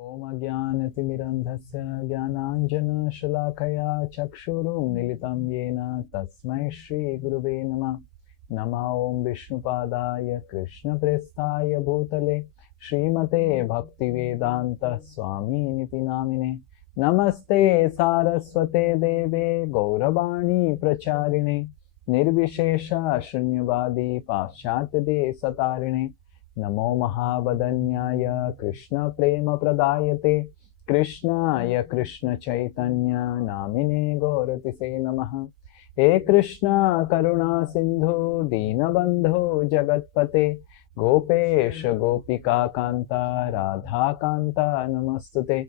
ओम अज्ञानतिमिरन्धस्य ज्ञानाञ्जनशलाकया चक्षुरुन्मीलितं येन तस्मै श्रीगुरुवे नमः। नमः ओं विष्णुपादाय कृष्णप्रेष्ठाय भूतले श्रीमते भक्तिवेदान्त स्वामिनिति नामिने। नमस्ते सारस्वते देवे गौरवाणी प्रचारिणे निर्विशेष शून्यवादी पाश्चात्यदेशतारिणे। नमो महावदन्याय कृष्ण प्रेम प्रदायते कृष्णाय कृष्ण चैतन्य नामिने गौरतिसे नमः। हे कृष्ण करुणा सिंधु दीनबंधु जगत्पते गोपेश गोपिका कांता राधा कांता नमस्तुते।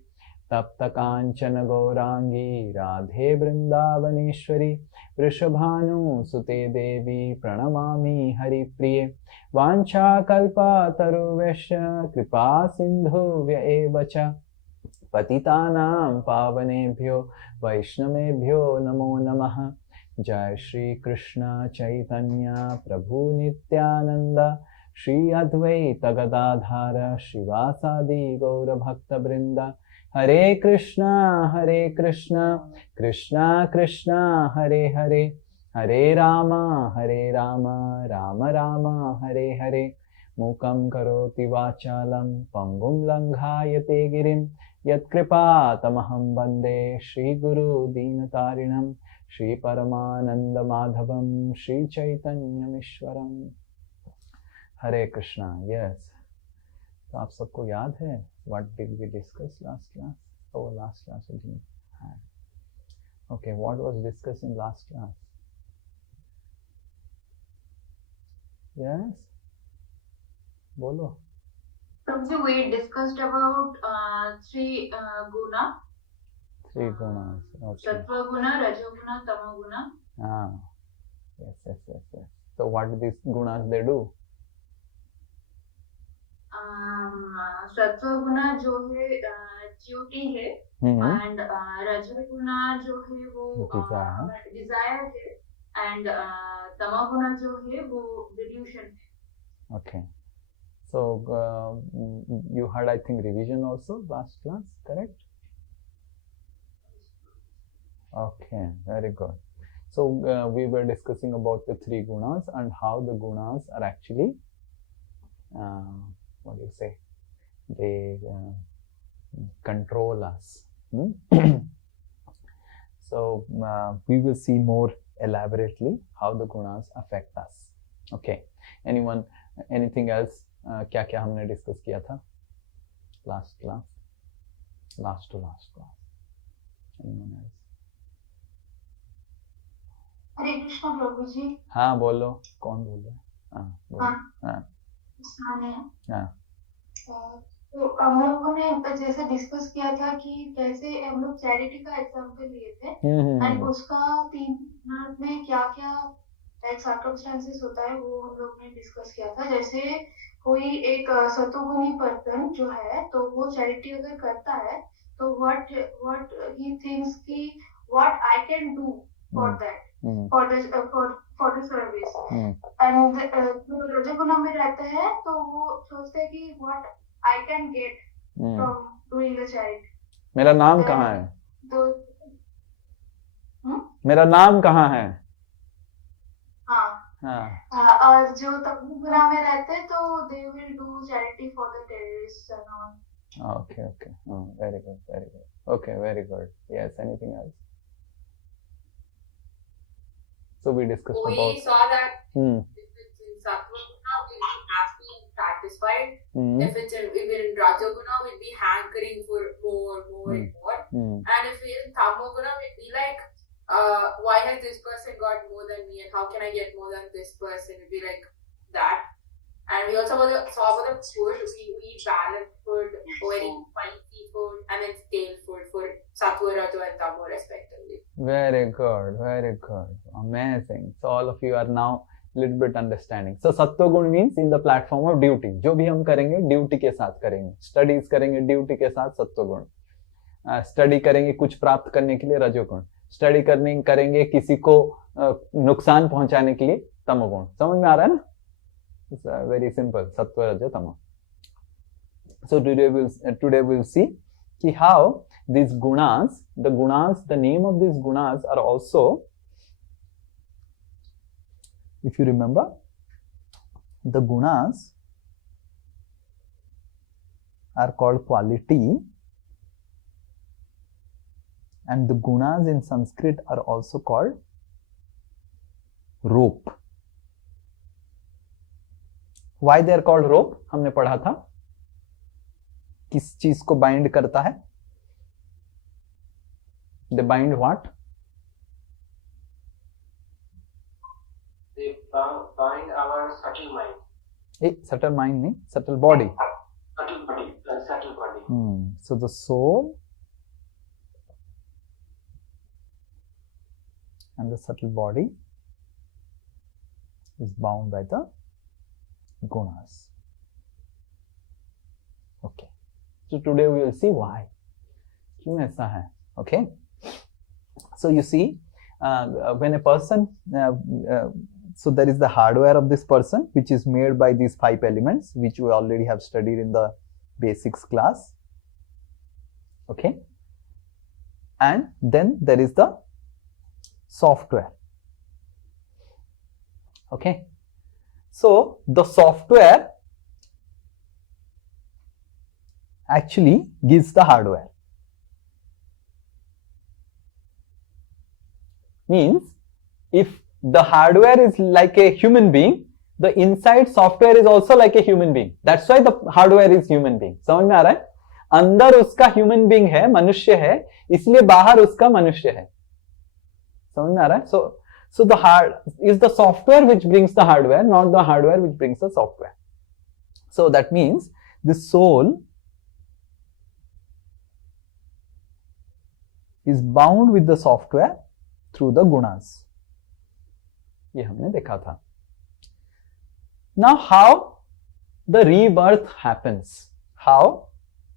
तप्त कांचन गौरांगी राधे वृंदावनेश्वरी वृषभानुसुते देवी प्रणमामि हरिप्रिये। वाञ्छाकल्पतरुभ्यश्च कृपा सिन्धुभ्य एव च पतितानां पावनेभ्यो वैष्णवेभ्यो नमो नमः। जय श्री कृष्ण चैतन्य प्रभु नित्यानंद श्री अद्वैत गदाधर श्रीवासादि गौर भक्त वृंद। हरे कृष्णा कृष्णा कृष्णा हरे हरे हरे राम राम राम हरे हरे। मूकं करोति वाचालं पंगुं लंघायते गिरिं यत्कृपातमहं वन्दे श्रीगुरु दीनतारिणं श्रीपरमानन्दमाधवं श्रीचैतन्यमीश्वरम्। हरे कृष्णा। यस, तो आप सबको याद है what did we discuss last class? Oh, last class okay, what was discussed in last class? Yes, बोलो। So we discussed about three guna. Three gunas. Okay. Sattva guna, Rajo guna, Tamo guna. Yes. So what these gunas they do? सत्व गुना जो है duty है, and रजो गुना जो है वो Dzire है, एंड तमोगुना जो है वो डिल्यूशन है। Okay, so you had, I think, revision also last class, correct? Okay, very good. So we were discussing about the three gunas and how the gunas are actually what do you say, they control us. So we will see more elaborately how the gunas affect us. Okay, anyone, anything else? क्या क्या हमने discuss किया था last class, last class? anyone else? हरे कृष्ण प्रभु जी। हाँ बोलो, कौन बोल रहा है? तो हम लोगों ने जैसे डिस्कस किया था कि कैसे हम लोग चैरिटी का एग्जांपल लिए थे, एंड उसका 3 मिनट में क्या क्या सर्कमस्टेंसेस होता है वो हम लोग ने डिस्कस किया था। जैसे कोई एक सतोगुणी पर्सन जो है, तो वो चैरिटी अगर करता है तो व्हाट ही थिंक्स कि what I can do for that, for the service. And जो रजोगुना में रहते हैं तो वो सोचते हैं कि what I can get from doing the charity. मेरा नाम कहाँ है? मेरा नाम कहाँ है? हाँ, और जो तमोगुना में रहते हैं तो they will do charity for the terrorist and all. Okay. Very good. Okay, very good. Yes, anything else? So we discussed about. We saw that if it's in Sattva Guna, we'll be happy and satisfied. If we're in Raja Guna, we'll be hankering for more and more. And if we're in Tamo Guna, we'll be like, why has this person got more than me, and how can I get more than this person? It'll be like that. And we also saw about the food. We eat balanced food, very spicy food, and then stale food for Sattva, Rajo, and Tamo respectively. Very good. Amazing. So all of you are now little bit understanding. So Sattva Gun means in the platform of duty. जो भी हम करेंगे duty के साथ करेंगे, studies करेंगे duty के साथ सत्व गुण, स्टडी करेंगे कुछ प्राप्त करने के लिए रजोगुण, स्टडी करेंगे किसी को नुकसान पहुंचाने के लिए तमोगुण। समझ में आ रहा है ना? It's very simple. Sattva, Raja, Tama. So today we'll see how these gunas, the name of these gunas are also, if you remember, the gunas are called quality, and the gunas in Sanskrit are also called rope. Why they are called rope? हमने पढ़ा था किस चीज को bind करता है? They bind what? They bind our subtle mind. Subtle mind नहीं, subtle body. Subtle body. Subtle body. So the soul and the subtle body is bound by the gunas. Okay. So today we will see why. क्यों ऐसा है? Okay. So you see, when a person, so there is the hardware of this person, which is made by these 5 elements, which we already have studied in the basics class. Okay. And then there is the software. Okay. So the software actually gives the hardware. Means if the hardware is like a human being, the inside software is also like a human being. That's why the hardware is human being. समझ में आ रहा है? अंदर उसका human being है, मनुष्य है, इसलिए बाहर उसका मनुष्य है. समझ में आ रहा है? So the hard is the software which brings the hardware, not the hardware which brings the software. So that means the soul is bound with the software through the gunas. ये हमने देखा था. Now how the rebirth happens? How?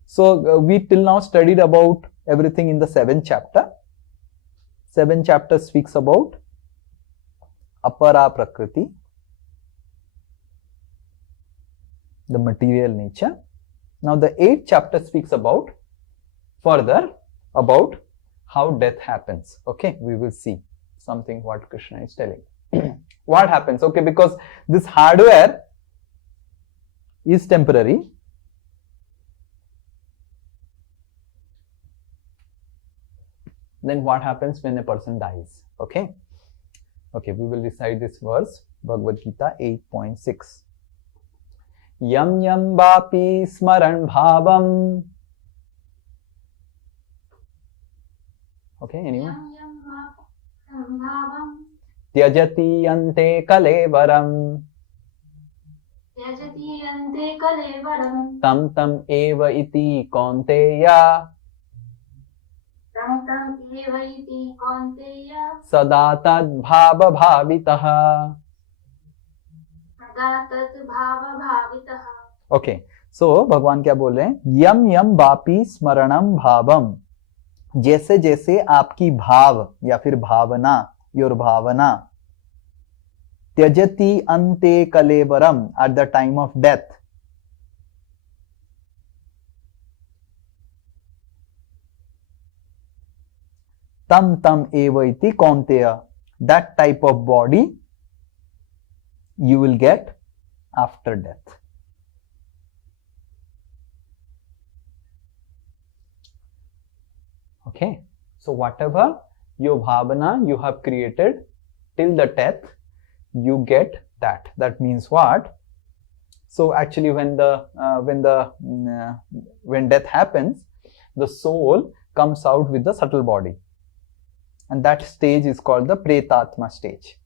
So we till now studied about everything in the 7th chapter. 7th chapter speaks about apara prakriti, the material nature. Now the 8th chapter speaks about further about how death happens. Okay, we will see something what Krishna is telling. What happens? Okay, because this hardware is temporary. Then what happens when a person dies? Okay. Okay, we will recite this verse, Bhagavad Gita 8.6. Yam yam vapi smaran bhavam. Okay, anyone? Tyajati ante kalevaram. Tam tam eva iti kaunteya. Sada tad bhava bhavitaha. Okay, so भगवान क्या बोल रहे हैं? यम यम वापी स्मरणम भावम. जैसे जैसे आपकी भाव या फिर भावना, योर भावना, त्यजति अन्ते कलेवरम, at the time of death, tam tam eva iti kaunteya, that type of body you will get after death. Okay, so whatever your bhavana you have created till the death, you get that. That means what? So actually when death happens, the soul comes out with the subtle body. And that stage is called the pretatma stage.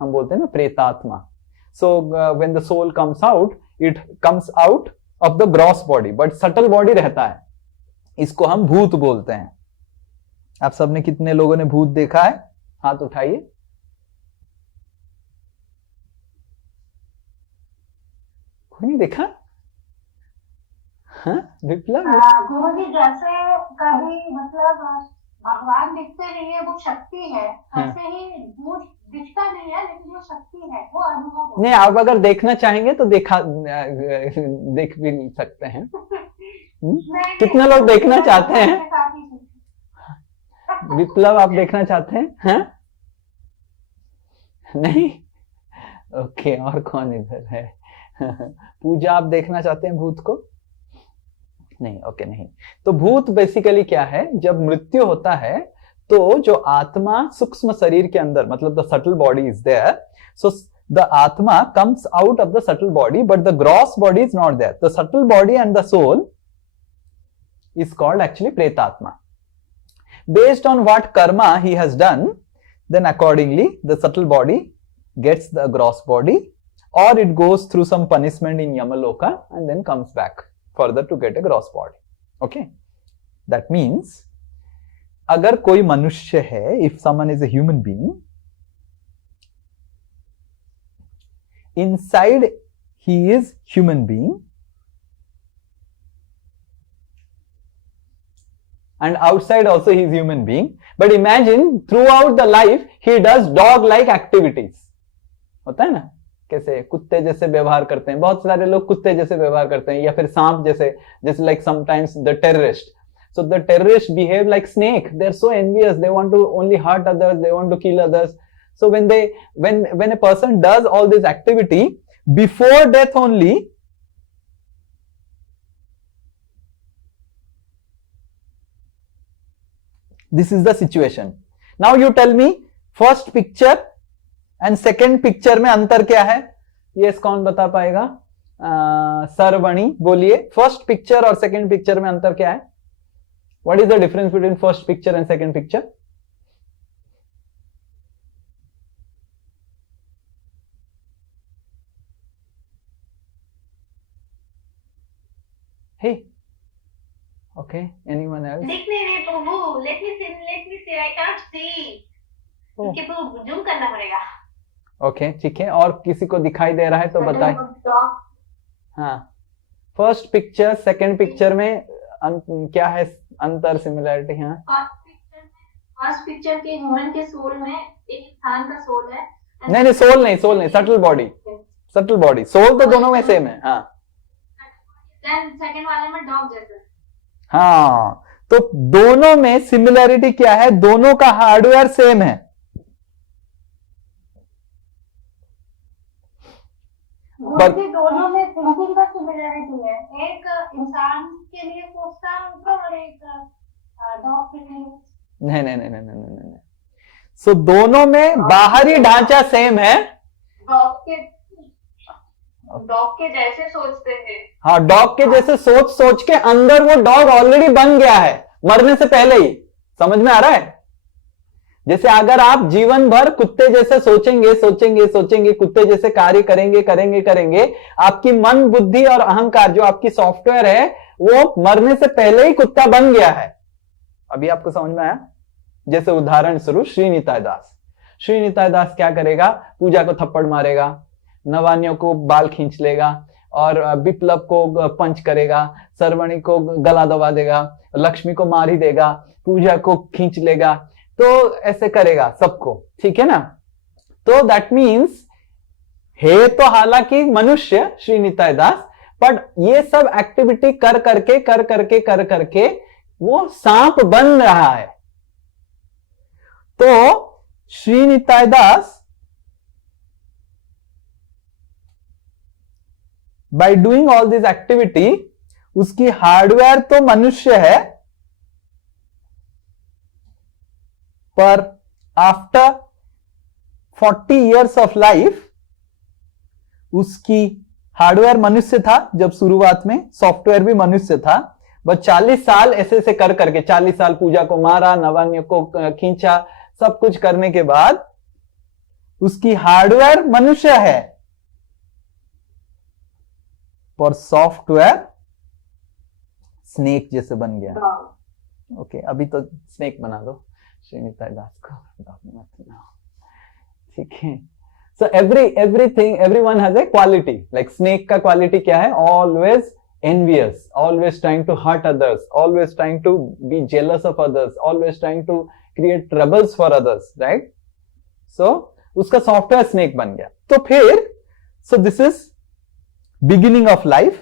हम बोलते हैं ना pretatma. So when the soul comes out, it comes out of the gross body, but subtle body रहता है. इसको हम भूत बोलते हैं. आप सबने कितने लोगों ने भूत देखा है? हाथ उठाइए. कोई नहीं देखा? हाँ, विप्लव? गुरुजी, जैसे कभी मतलब भगवान दिखते नहीं है, वो शक्ति है, ऐसे ही भूत दिखता नहीं है, लेकिन वो शक्ति है, वो अनुभव होता है. नहीं, आप अगर देखना चाहेंगे तो देख भी सकते हैं. कितने लोग देखना चाहते हैं? काफी ठीक है। विप्लव, आप देखना चाहते हैं? हैं? नहीं? ओके, और कौन इधर है? पूजा, आप देखना चाहते हैं भूत को? नहीं, ओके, नहीं। तो भूत बेसिकली क्या है, जब मृत्यु होता है तो जो आत्मा सूक्ष्म शरीर के अंदर, मतलब the subtle body is there, so the atma comes out of the subtle body, but the gross body is not there. The subtle body and the soul is called actually pretatma. Based on what karma he has done, then accordingly the subtle body gets the gross body, or it goes through some punishment in Yamaloka and then comes back further to get a gross body. Okay, that means अगर कोई मनुष्य है, if someone is a human being, inside he is human being, and outside also he is human being, but imagine throughout the life he does dog like activities. होता है ना, कैसे कुत्ते जैसे व्यवहार करते हैं, बहुत सारे लोग कुत्ते जैसे व्यवहार करते हैं, या फिर सांप जैसे, जैसे like sometimes the terrorist. So the terrorists behave like snake. They're so envious. They want to only hurt others. They want to kill others. So when a person does all this activity before death only, this is the situation. Now you tell me, first picture and second picture में अंतर क्या है? Yes, कौन बता पाएगा? सरवणी बोलिए, first picture और second picture में अंतर क्या है? What is the difference between first picture and second picture? Hey, okay, anyone else? दिख नहीं रहे प्रभु, let me see, I can't see. क्योंकि प्रभु जूम करना पड़ेगा। ओके, ठीक है, और किसी को दिखाई दे रहा है तो बताएं। हाँ, फर्स्ट पिक्चर सेकंड पिक्चर में क्या है अंतर, सिमिलरिटी? हाँ, फर्स्ट पिक्चर के ह्यूमन के सोल में एक इंसान का सोल है। नहीं, सोल नहीं, सटल बॉडी, सोल तो दोनों में सेम है। हाँ, देन सेकंड वाले में डॉग जैसा। हाँ, तो दोनों में सिमिलरिटी क्या है? दोनों का हार्डवेयर सेम है। दोनों में थिंकिंग का सिमिलरिटी है, एक इंसान के लिए सोचता है और एक डॉग के लिए। नहीं। सो दोनों में बाहरी ढांचा सेम है। डॉग के जैसे सोचते हैं। हाँ, डॉग के जैसे सोच के अंदर वो डॉग ऑलरेडी बन गया है मरने से पहले ही। समझ में आ रहा है? जैसे अगर आप जीवन भर कुत्ते जैसे सोचेंगे, कुत्ते जैसे कार्य करेंगे, आपकी मन, बुद्धि और अहंकार जो आपकी सॉफ्टवेयर है वो मरने से पहले ही कुत्ता बन गया है। अभी आपको समझ में आया? जैसे उदाहरण स्वरूप श्रीनिताय दास क्या करेगा? पूजा को थप्पड़ मारेगा, नवान्यों को बाल खींच लेगा, और विप्लव को पंच करेगा, सरवणी को गला दबा देगा, लक्ष्मी को मार ही देगा, पूजा को खींच लेगा, तो ऐसे करेगा सबको। ठीक है ना? तो दैट मीन्स है तो हालांकि मनुष्य श्रीनिताय दास, बट ये सब एक्टिविटी कर करके वो सांप बन रहा है। तो Srinitai Das by doing all this activity, उसकी हार्डवेयर तो मनुष्य है, पर आफ्टर 40 years ऑफ लाइफ उसकी हार्डवेयर मनुष्य था जब शुरुआत में, सॉफ्टवेयर भी मनुष्य था, बस 40 साल ऐसे कर करके 40 साल पूजा को मारा, नवान्य को खींचा, सब कुछ करने के बाद उसकी हार्डवेयर मनुष्य है, पर सॉफ्टवेयर स्नेक जैसे बन गया। ओके, अभी तो स्नेक बना दो श्रीनिताय दास को। ठीक है। So everyone has a quality. Like snake का quality क्या है? Always envious, always trying to hurt others, always trying to be jealous of others, always trying to create troubles for others, right? So उसका software snake बन गया। तो फिर so this is beginning of life,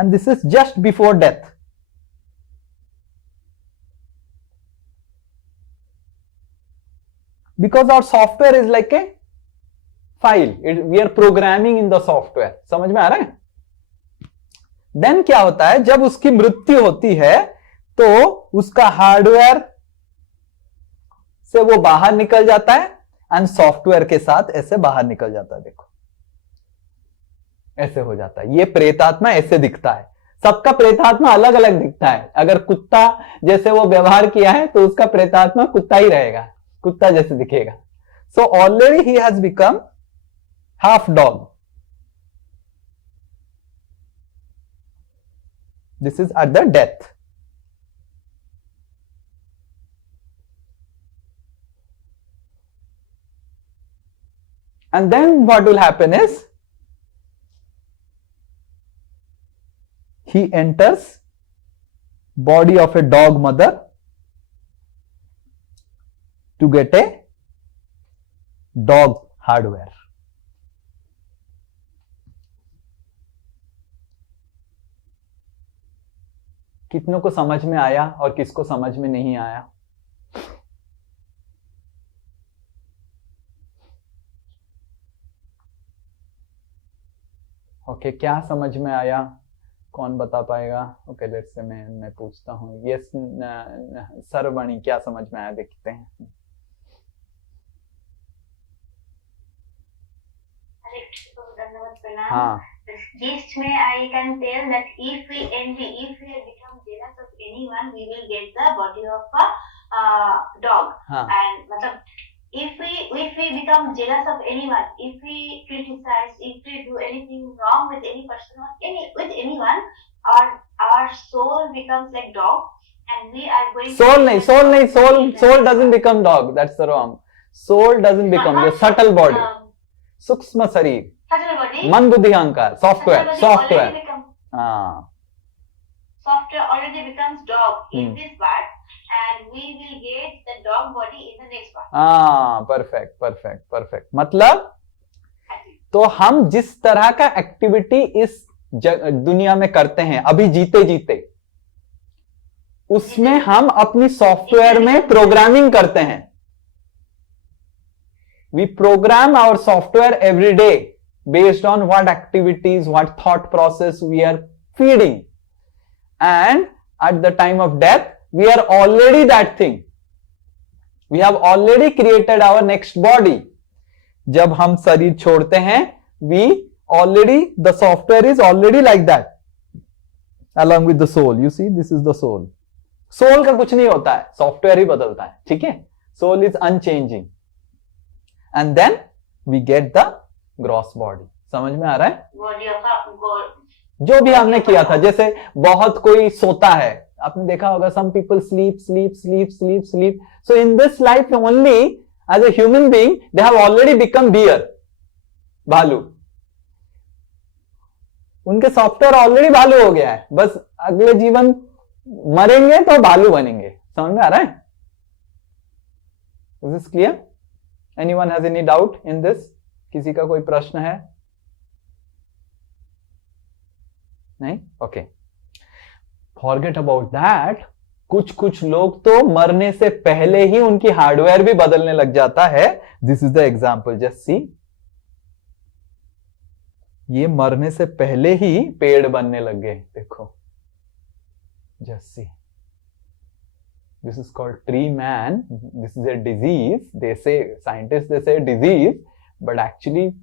and this is just before death. Because our software is like a file, we are programming in the software. समझ में आ रहा है? Then क्या होता है, जब उसकी मृत्यु होती है तो उसका हार्डवेयर से वो बाहर निकल जाता है एंड सॉफ्टवेयर के साथ ऐसे बाहर निकल जाता है. देखो ऐसे हो जाता है. ये प्रेतात्मा ऐसे दिखता है. सबका प्रेतात्मा अलग अलग दिखता है. अगर कुत्ता जैसे वो व्यवहार किया है तो उसका प्रेतात्मा कुत्ता ही रहेगा, कुत्ता जैसे दिखेगा. So already he has become half dog. This is at the death. And then what will happen is he enters body of a dog mother to get a dog hardware. कितनों को समझ में आया और किसको समझ में नहीं आया? ओके, क्या समझ में आया? कौन बता पाएगा? ओके, लेट्स से मैं पूछता हूँ. यस सरवणी, क्या समझ में आया? देखते हैं. हाँ. This way I can tell that if we become jealous of anyone, we will get the body of a dog. हाँ. And मतलब if we become jealous of anyone, if we criticize, if we do anything wrong with any person or with anyone, our soul becomes like dog, and we are going. Soul doesn't become dog. That's the wrong. Soul doesn't become the subtle body. सूक्ष्म शरीर, subtle body. मन बुद्धि अहंकार, software. हाँ. Software already becomes dog in this part, and we will get the dog body in the next part. हाँ, perfect. मतलब तो हम जिस तरह का एक्टिविटी इस दुनिया में करते हैं अभी जीते जीते, उसमें हम अपनी सॉफ्टवेयर में प्रोग्रामिंग करते हैं. We program our software every day based on what activities, what thought process we are feeding. And at the time of death, we are already that thing. We have already created our next body. जब हम शरीर छोड़ते हैं, the software is already like that. Along with the soul. You see, this is the soul. Soul का कुछ नहीं होता है, सॉफ्टवेयर ही बदलता है. ठीक है? Soul is unchanging. And then we get the gross body. समझ में आ रहा है? Body of a god. जो भी हमने किया था, जैसे बहुत कोई सोता है, आपने देखा होगा, some people sleep. So in this life only, as a human being, they have already become bear, भालू. उनके सॉफ्टवेयर ऑलरेडी भालू हो गया है, बस अगले जीवन मरेंगे तो भालू बनेंगे. समझ में आ रहा है? Is this clear? Anyone has any doubt in this? किसी का कोई प्रश्न है? नहीं? Okay. Forget about that. कुछ लोग तो मरने से पहले ही उनकी हार्डवेयर भी बदलने लग जाता है. This is the example. Just see. ये मरने से पहले ही पेड़ बनने लग गए. देखो. Just see. This is called tree man. This is a disease. They say, scientists, they say disease, but actually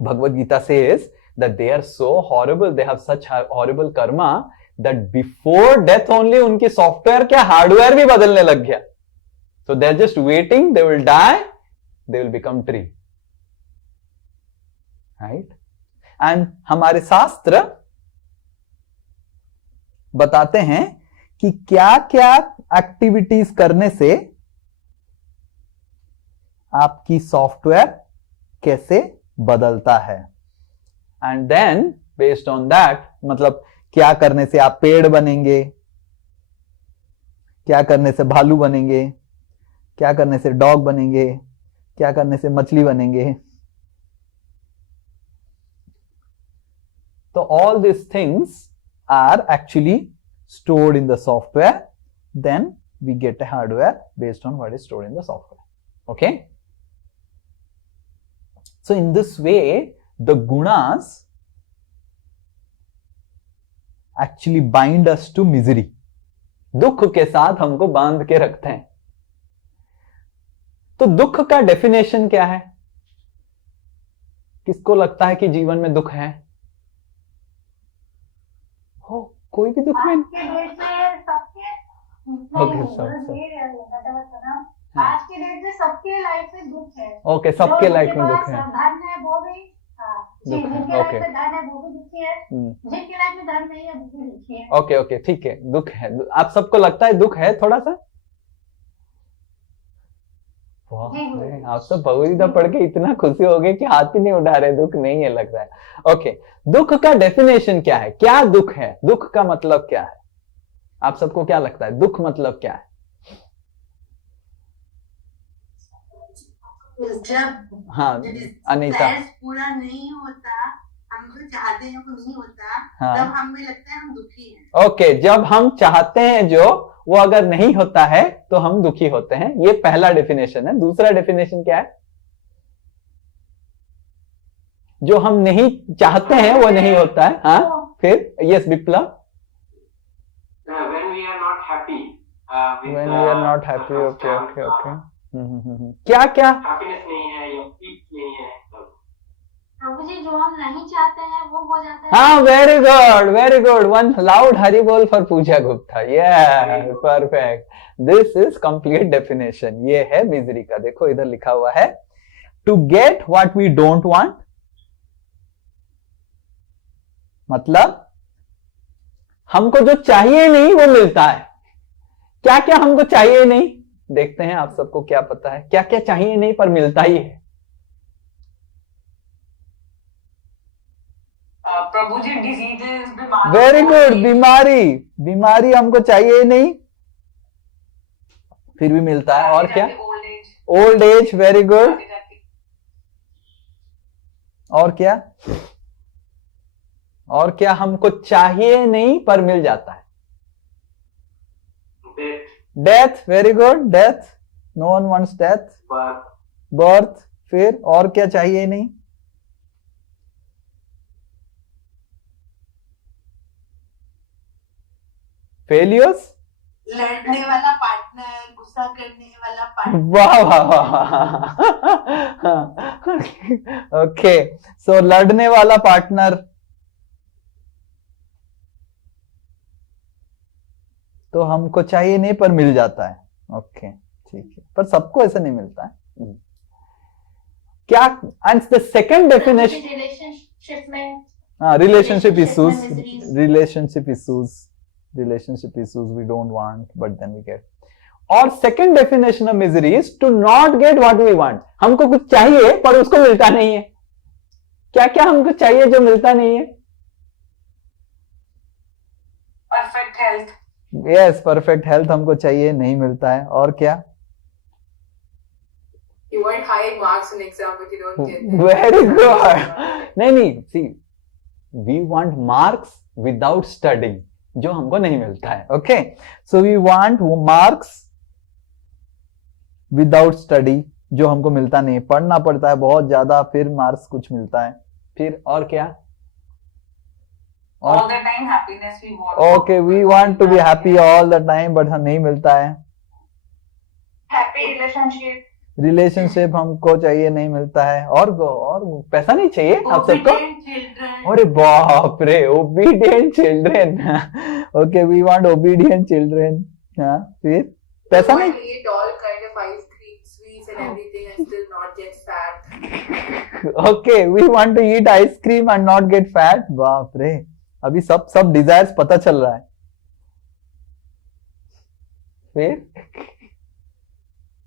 Bhagavad Gita says that they are so horrible, they have such horrible karma that before death only उनकी software क्या hardware भी बदलने लग गया. So they are just waiting, they will die, they will become tree. Right? And हमारे शास्त्र बताते हैं कि क्या क्या एक्टिविटीज करने से आपकी सॉफ्टवेयर कैसे बदलता है. And then based on that, मतलब क्या करने से आप पेड़ बनेंगे, क्या करने से भालू बनेंगे, क्या करने से डॉग बनेंगे, क्या करने से मछली बनेंगे. तो all this things are actually stored in the software, then we get a hardware based on what is stored in the software. Okay. So in this way, the gunas actually bind us to misery. दुख के साथ हमको बांध के रखते हैं. तो दुख का डेफिनेशन क्या है? किसको लगता है कि जीवन में दुख है? हो कोई भी दुख में? आज के डेट में सबके आज के डेट में सबके लाइफ में दुख है. ओके, सबके लाइफ में दुख है. धन है वो भी जिनके लाइफ में धन है वो भी दुखी है, जिनके लाइफ में धन नहीं है वो भी दुखी है. ओके ओके, ठीक है, दुख है. आप सबको लगता है दुख है थोड़ा सा? आप तो भगवदगीता पढ़ के इतना खुशी हो गए कि हाथ ही नहीं उठा रहे. दुख नहीं है लग रहा है. ओके, दुख का डेफिनेशन क्या है? क्या दुख है? दुख का मतलब क्या है? आप सबको क्या लगता है दुख मतलब क्या है? जब हाँ अनीता, पूरा नहीं होता, हम जो चाहते हैं वो नहीं होता, हाँ. तब हमें लगता है हम दुखी हैं. ओके, जब हम चाहते हैं जो वो अगर नहीं होता है तो हम दुखी होते हैं. ये पहला डेफिनेशन है. दूसरा डेफिनेशन क्या है? जो हम नहीं चाहते हैं वो नहीं होता है. हाँ, फिर yes Viplav. When we are not happy. When we are not happy. Okay okay okay. क्या क्या? Happiness नहीं है या peace नहीं है. प्रभु जी जो हम नहीं चाहते हैं वो हो जाता है. हाँ, very good very good. One loud Hari bol for Pooja Gupta. Yes, perfect. This is complete definition. ये है मिजरी का. देखो इधर लिखा हुआ है to get what we don't want. मतलब हमको जो चाहिए नहीं वो मिलता है. क्या क्या हमको चाहिए नहीं? देखते हैं आप सबको क्या पता है क्या क्या चाहिए नहीं पर मिलता ही है. प्रभु जी डिजीजेस, बीमारी. Very good. बीमारी. बीमारी हमको चाहिए नहीं फिर भी मिलता है. और क्या? Old age. Old age. Very good. और क्या? और क्या हमको चाहिए नहीं पर मिल जाता है? Death. Very good. Death. No one wants death. Birth. फिर और क्या चाहिए नहीं? फेलियर्स. लड़ने वाला पार्टनर, गुस्सा करने वाला पार्टनर. वाह वाह वाह. ओके, सो लड़ने वाला पार्टनर तो हमको चाहिए नहीं पर मिल जाता है. ओके, ठीक है, पर सबको ऐसा नहीं मिलता है. क्या? And the second definition, relationship में relationship issues. miseries. Relationship issues we don't want but then we get. और second definition of misery is to not get what we want. हमको कुछ चाहिए पर उसको मिलता नहीं है. क्या क्या हमको चाहिए जो मिलता नहीं है? Perfect health. Yes, perfect health हमको चाहिए, नहीं मिलता है. और क्या? You want high marks in exam, but you don't get them. Very good. नहीं, see we want marks without studying, जो हमको नहीं मिलता है. Okay, so we want marks without study, जो हमको मिलता नहीं. पढ़ना पड़ता है बहुत ज्यादा फिर मार्क्स कुछ मिलता है. फिर और क्या? All the time happiness we want. Okay, we want to be happy all the time but हम नहीं मिलता है. Happy relationship. रिलेशनशिप हमको चाहिए, नहीं मिलता है. और पैसा नहीं चाहिए आप सबको? Obedient children. अरे बाप रे, obedient children. Okay, we want obedient children. हाँ, फिर पैसा You नहीं. want to eat all kind of ice cream, sweets and everything and still not get fat. Okay, we want to eat ice cream and not get fat. बाप रे, अभी सब desires पता चल रहा है. फिर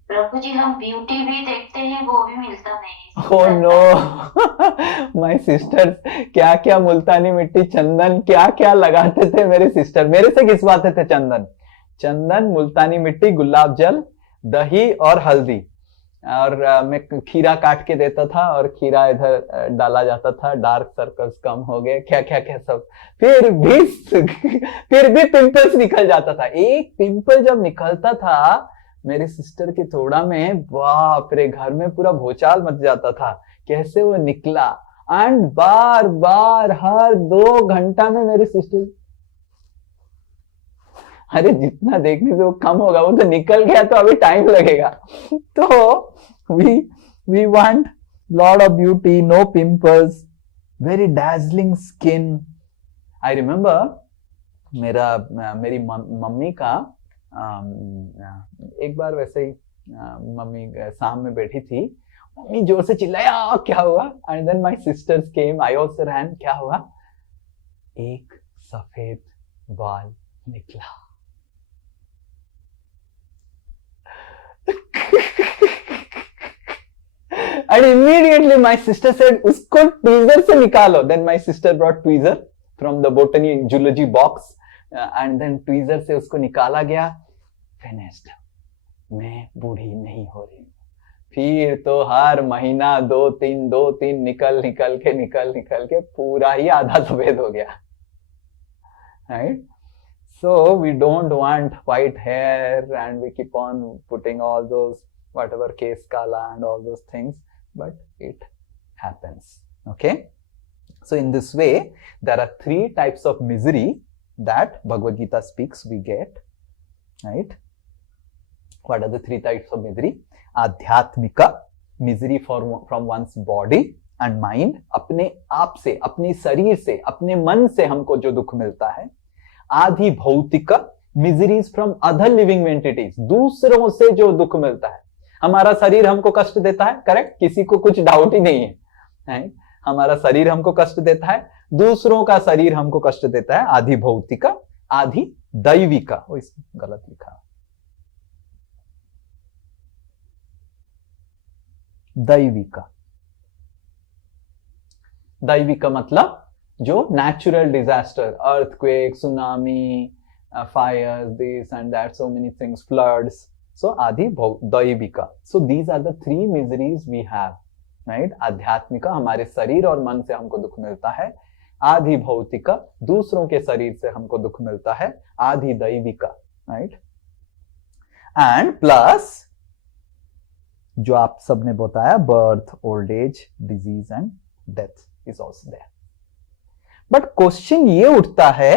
प्रभु जी हम ब्यूटी भी देखते हैं वो भी मिलता नहीं. ओ नो माय सिस्टर्स, क्या क्या मुल्तानी मिट्टी, चंदन, क्या क्या लगाते थे मेरे सिस्टर. मेरे से घिसवाते थे चंदन, मुल्तानी मिट्टी, गुलाब जल, दही और हल्दी. और मैं खीरा काट के देता था और खीरा इधर डाला जाता था, डार्क सर्कल्स कम हो गए, क्या क्या क्या सब। फिर भी पिंपल्स निकल जाता था। एक पिंपल जब निकलता था मेरे सिस्टर के थोड़ा में, बाप रे, घर में पूरा भूचाल मच जाता था। कैसे वो निकला, एंड बार बार हर 2 घंटा में मेरी सिस्टर, अरे जितना देखने से वो कम होगा, वो तो निकल गया तो अभी टाइम लगेगा। तो we want lot of beauty, no pimples, very dazzling skin. I remember मेरी मम्मी का एक बार वैसे ही मम्मी शाम में बैठी थी, मम्मी जोर से चिल्लाया, क्या हुआ? And then my sisters came, I also ran, क्या हुआ? एक सफेद बाल निकला। And immediately my sister said, उसको tweezer से निकालो. Then my sister brought tweezer from the botany zoology box, and then tweezer से उसको निकाला गया. Finished. मैं बूढ़ी नहीं हो रही। फिर तो हर महीना 2-3 निकल के पूरा ही आधा सफेद हो गया। Right? So we don't want white hair, and we keep on putting all those whatever case kala and all those things, but it happens. Okay, so in this way there are 3 types of misery that Bhagavad Gita speaks we get, right? What are the 3 types of misery? Adhyatmika, misery from one's body and mind, अपने आप से, अपने शरीर से, अपने मन से हमको जो दुख मिलता है। आधि भौतिक, miseries from other living entities, दूसरों से जो दुख मिलता है। हमारा शरीर हमको कष्ट देता है, करेक्ट, किसी को कुछ डाउट ही नहीं है, हमारा शरीर हमको कष्ट देता है, दूसरों का शरीर हमको कष्ट देता है। आधि भौतिक, आधि दैविक, वो इस गलत लिखा, दैविक। दैविक मतलब जो natural disaster, earthquake, tsunami, fires, this and that, so many things, floods. So आदि दैविका. So these are the 3 miseries we have, right? आध्यात्मिका, हमारे शरीर और मन से हमको दुख मिलता है। आधि भौतिका, दूसरों के शरीर से हमको दुख मिलता है। आधि दैविका, right? And plus जो आप सबने बताया, birth, old age, disease and death is also there. But question ये उठता है,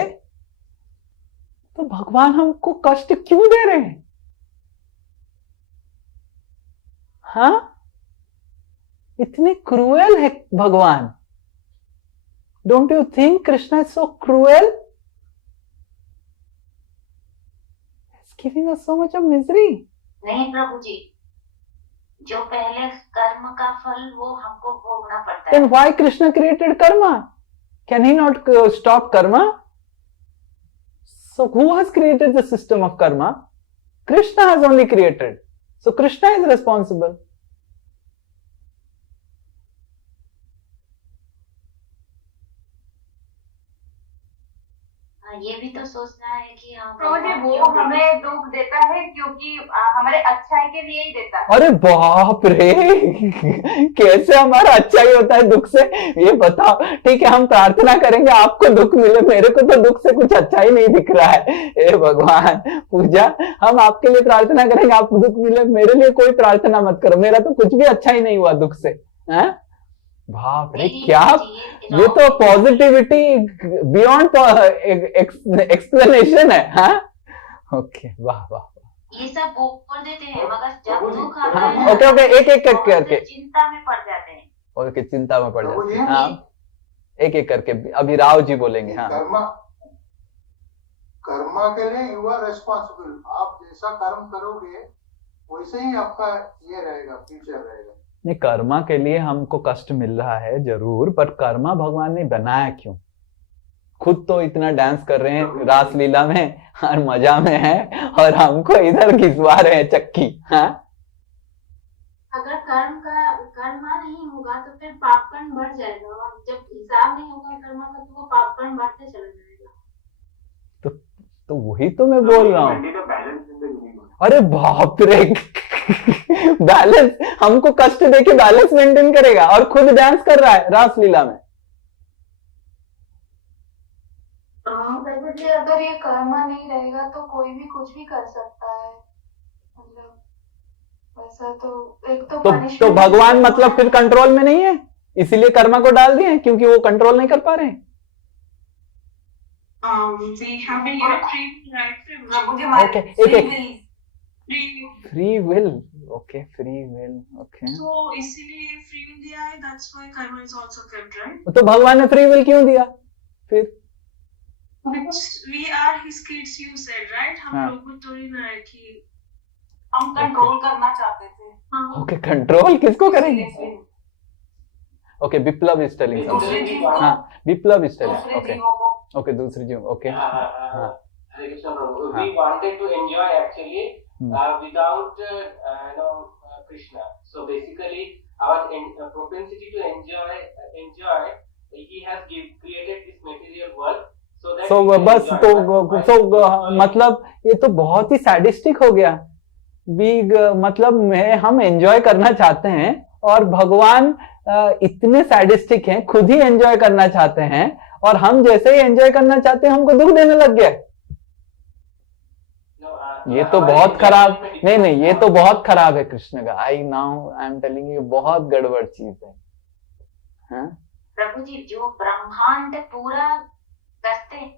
तो भगवान हमको कष्ट क्यों दे रहे हैं? हाँ, इतने क्रूएल है भगवान। Don't you think Krishna is so cruel? It's giving us so much of misery. नहीं प्रभु जी, जो पहले कर्म का फल वो हमको भोगना पड़ता है। Then why Krishna created karma? Can he not stop karma? So who has created the system of karma? Krishna has only created. So Krishna is responsible. ये भी तो सोचना है कि हम प्रभु जी वो हमें दुख देता है क्योंकि हमारे अच्छाई के लिए ही देता है। अरे बाप रे, कैसे हमारा अच्छाई होता है दुख से? ये बताओ। ठीक है, हम प्रार्थना करेंगे आपको दुख मिले, मेरे को तो दुख से कुछ अच्छा ही नहीं दिख रहा है। ए भगवान, पूजा, हम आपके लिए प्रार्थना करेंगे आपको दुख मिले, मेरे लिए कोई प्रार्थना मत करो, मेरा तो कुछ भी अच्छा ही नहीं हुआ दुख से। है बाप रे, क्या ये तो पॉजिटिविटी बियॉन्ड एक्सप्लेनेशन है। हाँ, ओके, वाह वाह। ये सब बोल देते हैं, मगर जब दुख आता है, ओके ओके, एक एक करके चिंता में पड़ जाते हैं। ओके, चिंता में पड़ जाते हैं। हाँ, एक एक करके अभी राव जी बोलेंगे। हाँ, कर्मा के लिए यू आर रेस्पॉन्सिबल। आप जैसा कर्म करोगे वैसे ही आपका ये रहेगा, फ्यूचर रहेगा। नहीं, कर्मा के लिए हमको कष्ट मिल रहा है जरूर, पर कर्मा भगवान ने बनाया क्यों? खुद तो इतना डांस कर रहे हैं रासलीला में और मजा में है, और हमको इधर घिसवा रहे हैं चक्की। हाँ, अगर कर्मा नहीं होगा तो फिर पापकर्म बढ़ जाएगा, और जब हिसाब नहीं होगा कर्मा का तो वो पापकर्म बढ़ते चला जाएगा। तो वही तो मैं बोल रहा हूँ। अरे बाप रे, बैलेंस, हमको कष्ट देके बैलेंस मेंटेन करेगा और खुद डांस कर रहा है रासलीला में। प्रभु जी अगर ये कर्मा नहीं रहेगा तो कोई भी कुछ भी कर सकता है, मतलब वैसा तो एक तो तो punishment भगवान system मतलब फिर है। कंट्रोल में नहीं है, इसीलिए कर्मा को डाल दिए क्योंकि वो कंट्रोल नहीं कर पा रहे हैं। we have been given free right Prabhu ji Okay, एक free free will, okay free will, okay. so इसीलिए free will दिया है, that's why karma is also kept, right? तो भगवान ने फ्री विल क्यों दिया फिर? Because we are his kids, you said, right? हम हाँ। लोग को थोड़ी ना है कि हम कंट्रोल करना चाहते थे। ओके, कंट्रोल किसको करेंगे? ओके, विप्लव इज टेलिंग दूसरे समथिंग। जीव को, हाँ, विप्लव इज टेलिंग, दूसरे ओके जीवों को। ओके, दूसरी जीव, ओके। Hare Krishna Prabhu. हाँ। We wanted to enjoy actually without Krishna. So basically, our propensity to enjoy, he has created this material world so that. So we can बस enjoy. तो मतलब ये तो बहुत ही सैडिस्टिक हो गया। मतलब हम एंजॉय करना चाहते हैं और भगवान इतने सैडिस्टिक हैं, खुद ही एंजॉय करना चाहते हैं, और हम जैसे ही एंजॉय करना चाहते हैं हमको दुख देने लग गया। ये तो बहुत खराब, नहीं ये तो बहुत खराब है कृष्ण का। आई एम टेलिंग यू, बहुत गड़बड़ चीज है। हाँ? प्रभु जी जो ब्रह्मांड पूरा करते हैं,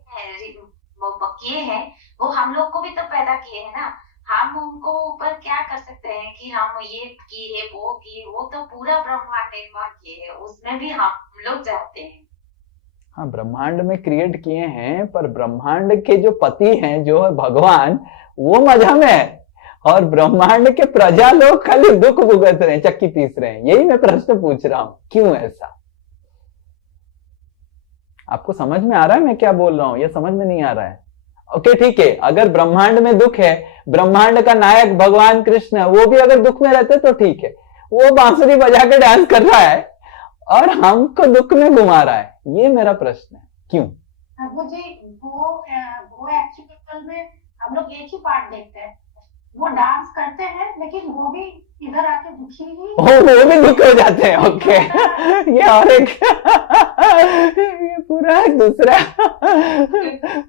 वो किए हैं, वो हम लोग को भी तो पैदा किए हैं ना। हम उनको ऊपर क्या कर सकते हैं कि हम ये किए वो किए, वो तो पूरा ब्रह्मांड निर्माण किए हैं, उसमें भी हम लोग जाते हैं। हाँ, ब्रह्मांड में क्रिएट किए हैं, पर ब्रह्मांड के जो पति हैं जो है भगवान, वो मजा में है, और ब्रह्मांड के प्रजा लोग खाली दुख भुगत रहे हैं, चक्की पीस रहे हैं। यही मैं प्रश्न पूछ रहा हूं, क्यों ऐसा? आपको समझ में आ रहा है मैं क्या बोल रहा हूं, या समझ में नहीं आ रहा है? ओके ठीक है, अगर ब्रह्मांड में दुख है, ब्रह्मांड का नायक भगवान कृष्ण, वो भी अगर दुख में रहते तो ठीक है, वो बांसुरी बजा के डांस कर रहा है और हमको दुख में घुमा रहा है। ये मेरा प्रश्न है, क्यों? प्रभु जी वो एक्चुअल में हम लोग एक ही पार्ट देखते हैं, वो डांस करते हैं लेकिन वो भी इधर आके दुखी ही वो भी दुख हो जाते हैं। ओके ये और एक ये पूरा दूसरा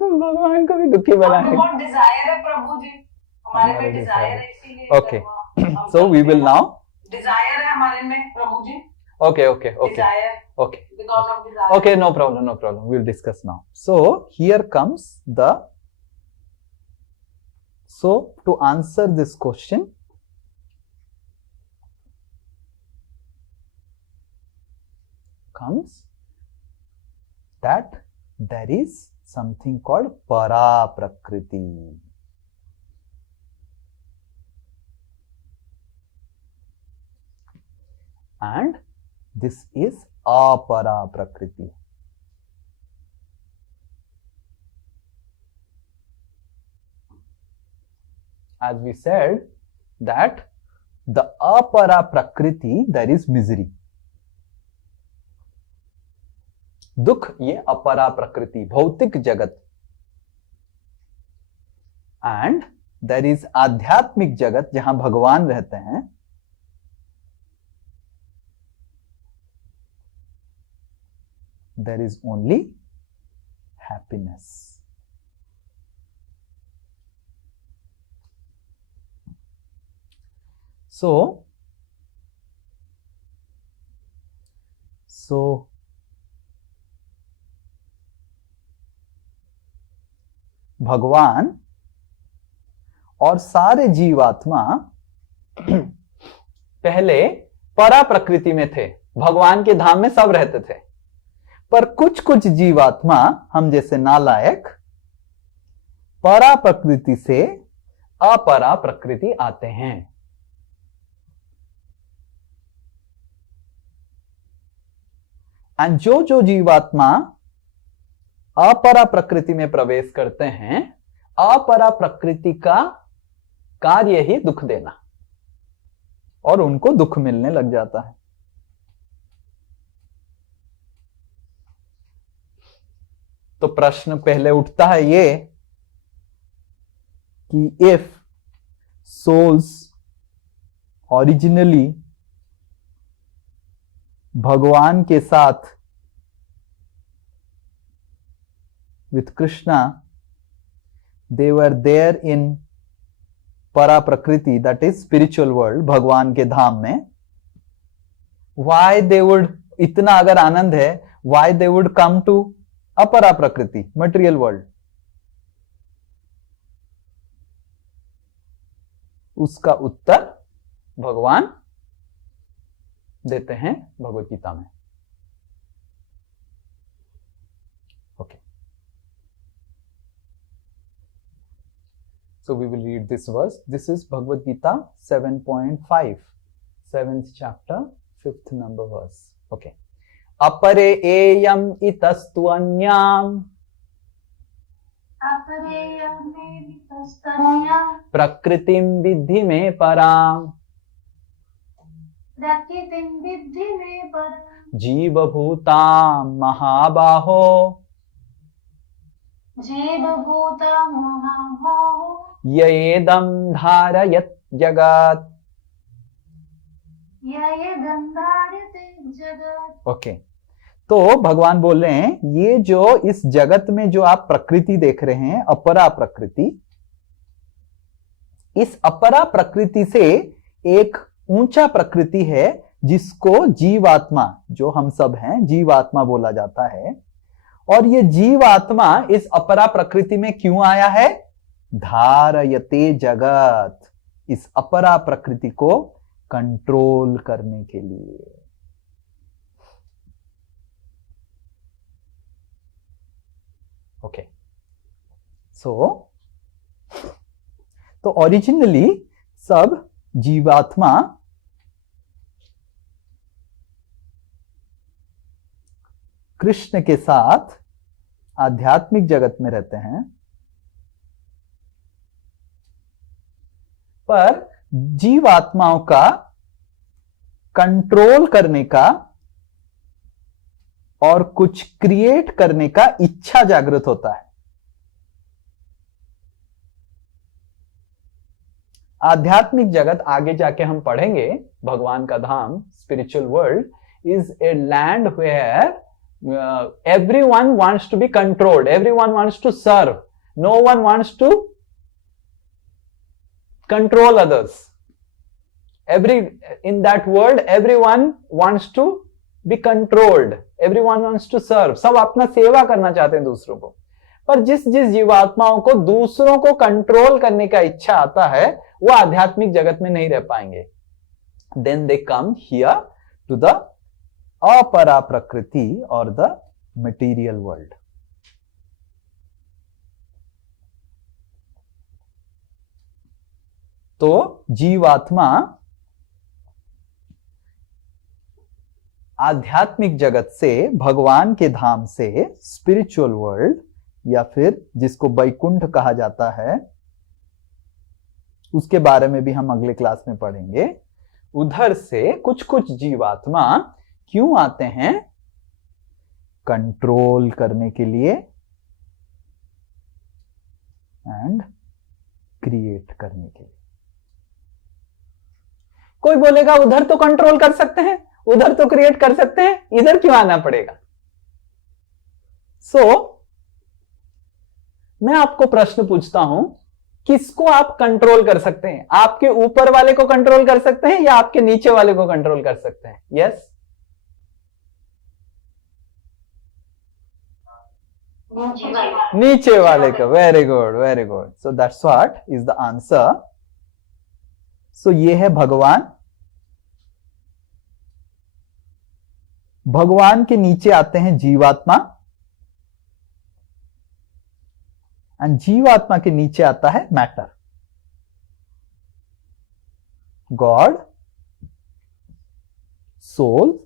भगवान को भी दुखी बना है। बहुत डिजायर है प्रभु जी, हमारे में डिजायर है, इसीलिए okay, so we will now, desire है हमारे में Prabhu ji, okay okay okay desire, okay because of desire. okay, no problem, we'll discuss now. So here comes so to answer this question, comes that there is something called para prakriti. And this is apara prakriti. As we said that the apara prakriti, there is misery. दुख ये अपरा प्रकृति, भौतिक जगत, and there is आध्यात्मिक जगत जहां भगवान रहते हैं, there is only happiness. So भगवान और सारे जीवात्मा पहले परा प्रकृति में थे, भगवान के धाम में सब रहते थे, पर कुछ कुछ जीवात्मा हम जैसे नालायक परा प्रकृति से अपरा प्रकृति आते हैं। एंड जो जीवात्मा अपरा प्रकृति में प्रवेश करते हैं, अपरा प्रकृति का कार्य ही दुख देना, और उनको दुख मिलने लग जाता है। तो प्रश्न पहले उठता है ये कि इफ souls ओरिजिनली भगवान के साथ with Krishna, they were there in para prakriti, that is spiritual world, भगवान के धाम में. Why they would, इतना अगर आनंद है, why they would come to अपरा प्रकृति, material world? उसका उत्तर भगवान देते हैं भगवत गीता में. Okay, so we will read this verse. This is Bhagavad Gita 7.5, 7th chapter, 5th number verse. Okay. अपरे एयम इतस्तुअन्याम प्रकृतिं विद्धि में पराम जीवभूतां महाबाहो येदं धारयत् जगत्. ओके, तो भगवान बोल रहे हैं ये जो इस जगत में जो आप प्रकृति देख रहे हैं, अपरा प्रकृति, इस अपरा प्रकृति से एक ऊंचा प्रकृति है जिसको जीवात्मा, जो हम सब हैं, जीवात्मा बोला जाता है. और ये जीवात्मा इस अपरा प्रकृति में क्यों आया है? धारयते जगत, इस अपरा प्रकृति को कंट्रोल करने के लिए. ओके, सो तो ओरिजिनली सब जीवात्मा कृष्ण के साथ आध्यात्मिक जगत में रहते हैं, पर जीवात्माओं का कंट्रोल करने का और कुछ क्रिएट करने का इच्छा जागृत होता है. आध्यात्मिक जगत आगे जाके हम पढ़ेंगे, भगवान का धाम, spiritual world is a land where everyone wants to be controlled, everyone wants to serve, no one wants to control others. In that world everyone wants to be controlled, everyone wants to serve. सब अपना सेवा करना चाहते हैं दूसरों को, पर जिस जिस जीवात्माओं को दूसरों को कंट्रोल करने का इच्छा आता है वो आध्यात्मिक जगत में नहीं रह पाएंगे. Then they come here to the अपरा प्रकृति और द मटेरियल वर्ल्ड. तो जीवात्मा आध्यात्मिक जगत से, भगवान के धाम से, स्पिरिचुअल वर्ल्ड या फिर जिसको वैकुंठ कहा जाता है, उसके बारे में भी हम अगले क्लास में पढ़ेंगे. उधर से कुछ कुछ जीवात्मा क्यों आते हैं? कंट्रोल करने के लिए एंड क्रिएट करने के लिए. कोई बोलेगा उधर तो कंट्रोल कर सकते हैं, उधर तो क्रिएट कर सकते हैं, इधर क्यों आना पड़ेगा? मैं आपको प्रश्न पूछता हूं, किसको आप कंट्रोल कर सकते हैं? आपके ऊपर वाले को कंट्रोल कर सकते हैं या आपके नीचे वाले को कंट्रोल कर सकते हैं? यस, नीचे वाले का. Very good, very good. So that's what is the answer. So ये है भगवान. भगवान के नीचे आते हैं जीवात्मा, एंड जीवात्मा के नीचे आता है matter. God, soul,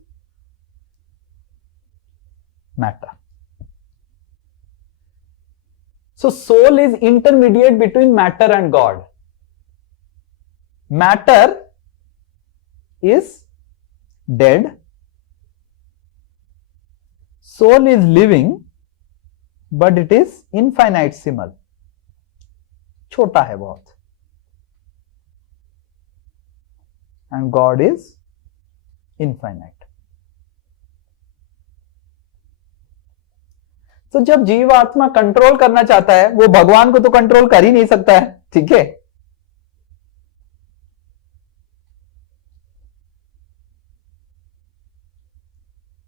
matter. So soul is intermediate between matter and God. Matter is dead. Soul is living, but it is infinitesimal. छोटा है बहुत. and God is infinite. तो जब जीव आत्मा कंट्रोल करना चाहता है, वो भगवान को तो कंट्रोल कर ही नहीं सकता है, ठीक है।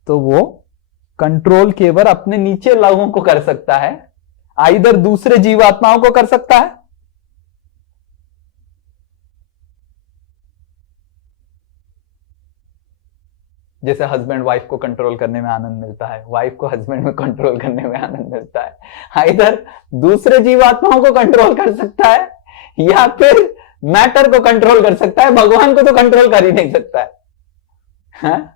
तो वो कंट्रोल केवल अपने नीचे लोगों को कर सकता है, आइदर दूसरे जीवात्माओं को कर सकता है, जैसे हस्बैंड वाइफ को कंट्रोल करने में आनंद मिलता है, वाइफ को हस्बैंड में कंट्रोल करने में आनंद मिलता है, आइदर दूसरे जीवात्माओं को कंट्रोल कर सकता है या फिर मैटर को कंट्रोल कर सकता है, भगवान को तो कंट्रोल कर ही नहीं सकता है, हाँ?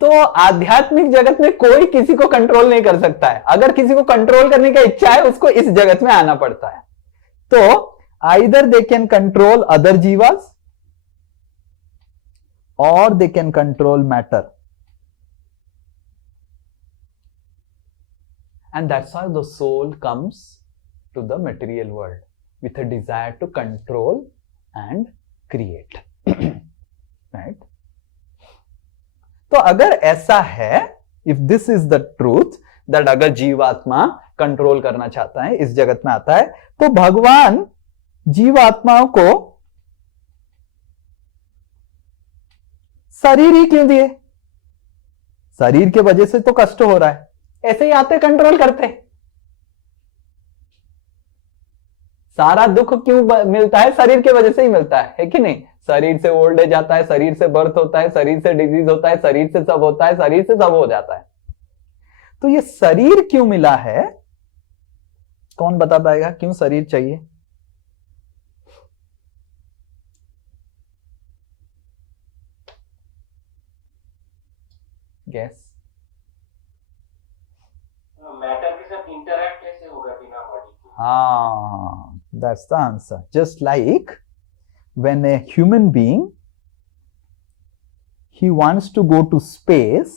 तो आध्यात्मिक जगत में कोई किसी को कंट्रोल नहीं कर सकता है। अगर किसी को कंट्रोल करने की इच्छा है, उसको इस जगत में आना पड़ता है। तो either they can control other जीवास or they can control matter, and that's how the soul comes to the material world with a desire to control and create. Right? तो अगर ऐसा है, if this is the truth that अगर जीवात्मा control करना चाहता है, इस जगत में आता है, तो भगवान जीवात्माओं को शरीर ही क्यों दिए? शरीर के वजह से तो कष्ट हो रहा है, ऐसे ही आते कंट्रोल करते। सारा दुख क्यों मिलता है? शरीर के वजह से ही मिलता है कि नहीं? शरीर से ओल्ड एज आता है, शरीर से बर्थ होता है, शरीर से डिजीज होता है, शरीर से सब होता है, शरीर से सब हो जाता है। तो ये शरीर क्यों मिला है? कौन बता पाएगा क्यों शरीर चाहिए? Guess. मैटर के साथ इंटरैक्ट कैसे होगा बिना बॉडी के? हाँ, that's the answer. Just like when a human being he wants to go to space,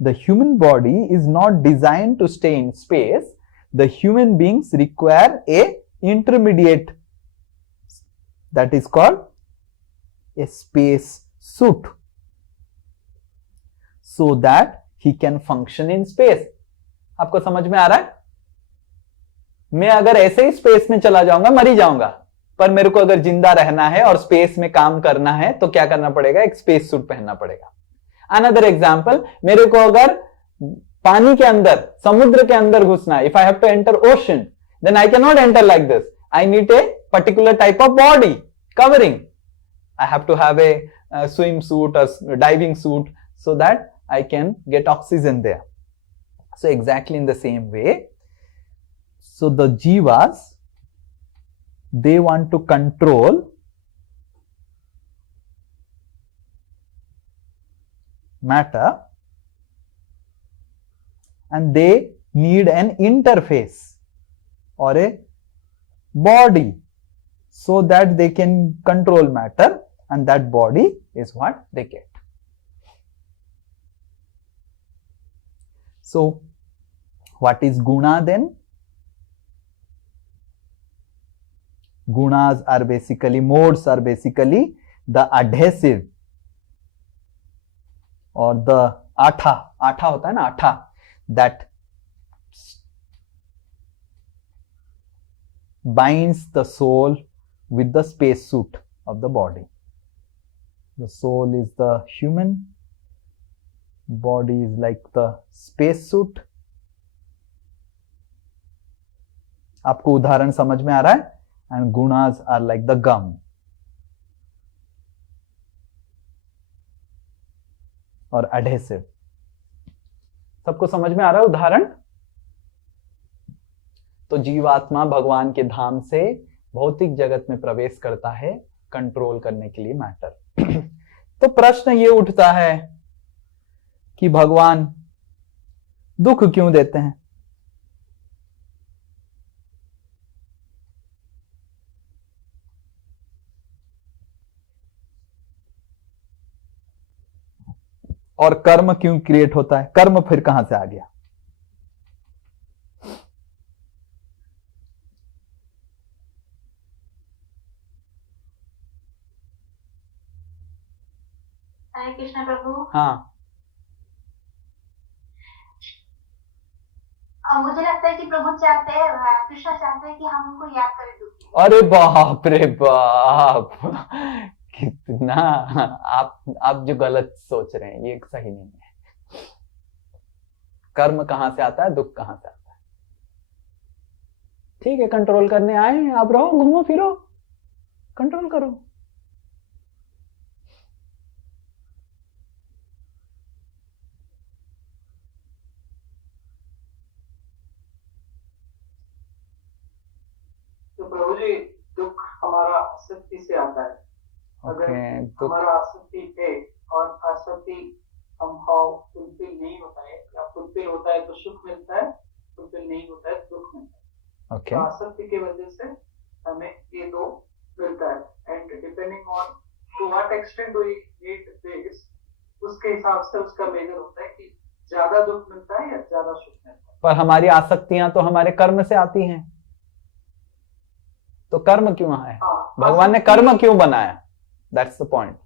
the human body is not designed to stay in space. The human beings require a intermediate that is called a space suit, so that he can function in space. आपको समझ में आ रहा है? मैं अगर ऐसे ही space में चला जाऊंगा, मर ही जाऊंगा, पर मेरे को अगर जिंदा रहना है और स्पेस में काम करना है तो क्या करना पड़ेगा? एक स्पेस सूट पहनना पड़ेगा। अनदर एग्जाम्पल, मेरे को अगर पानी के अंदर, समुद्र के अंदर घुसना है, if I have to enter ocean, then I can not enter like this, I need a particular type of body covering, I have to have a swimsuit और diving suit so that I can get oxygen there. So exactly in the same way, so the jivas, they want to control matter and they need an interface or a body so that they can control matter, and that body is what they get. So, what is guna then? Gunas are basically, modes are basically the adhesive or the atha होता है ना, atha, that binds the soul with the space suit of the body. The soul is the human, body is like the space suit. आपको उदाहरण समझ में आ रहा है? And gunas are like the gum. और adhesive. सबको समझ में आ रहा है उदाहरण? तो जीवात्मा भगवान के धाम से भौतिक जगत में प्रवेश करता है कंट्रोल करने के लिए मैटर। तो प्रश्न ये उठता है कि भगवान दुख क्यों देते हैं? और कर्म क्यों क्रिएट होता है? कर्म फिर कहां से आ गया? प्रभु हाँ मुझे लगता है कि प्रभु चाहते हैं, कृष्ण चाहते हैं कि हम उनको याद करें दुखी। अरे बाप रे बाप, कितना आप जो गलत सोच रहे हैं ये सही नहीं है। कर्म कहां से आता है, दुख कहां से आता है? ठीक है, कंट्रोल करने आए हैं आप, रहो, घूमो फिरो, कंट्रोल करो। तो प्रभु जी, दुख हमारा आसक्ति से आता है। अगर तो हमारा आसक्ति है और आसक्ति somehow फुलफिल नहीं होता है, या फुलफिल होता है तो सुख मिलता है, फुलफिल नहीं होता है तो दुख मिलता है। ओके, तो आसक्ति की वजह से हमें ये दो मिलता है, and depending on to what extent we need this, उसके हिसाब से उसका मेजर होता है कि ज्यादा दुख मिलता है या ज्यादा सुख मिलता है। पर हमारी आसक्तियां तो हमारे कर्म से आती हैं, तो कर्म क्यों है? भगवान ने कर्म क्यों बनाया? That's the point.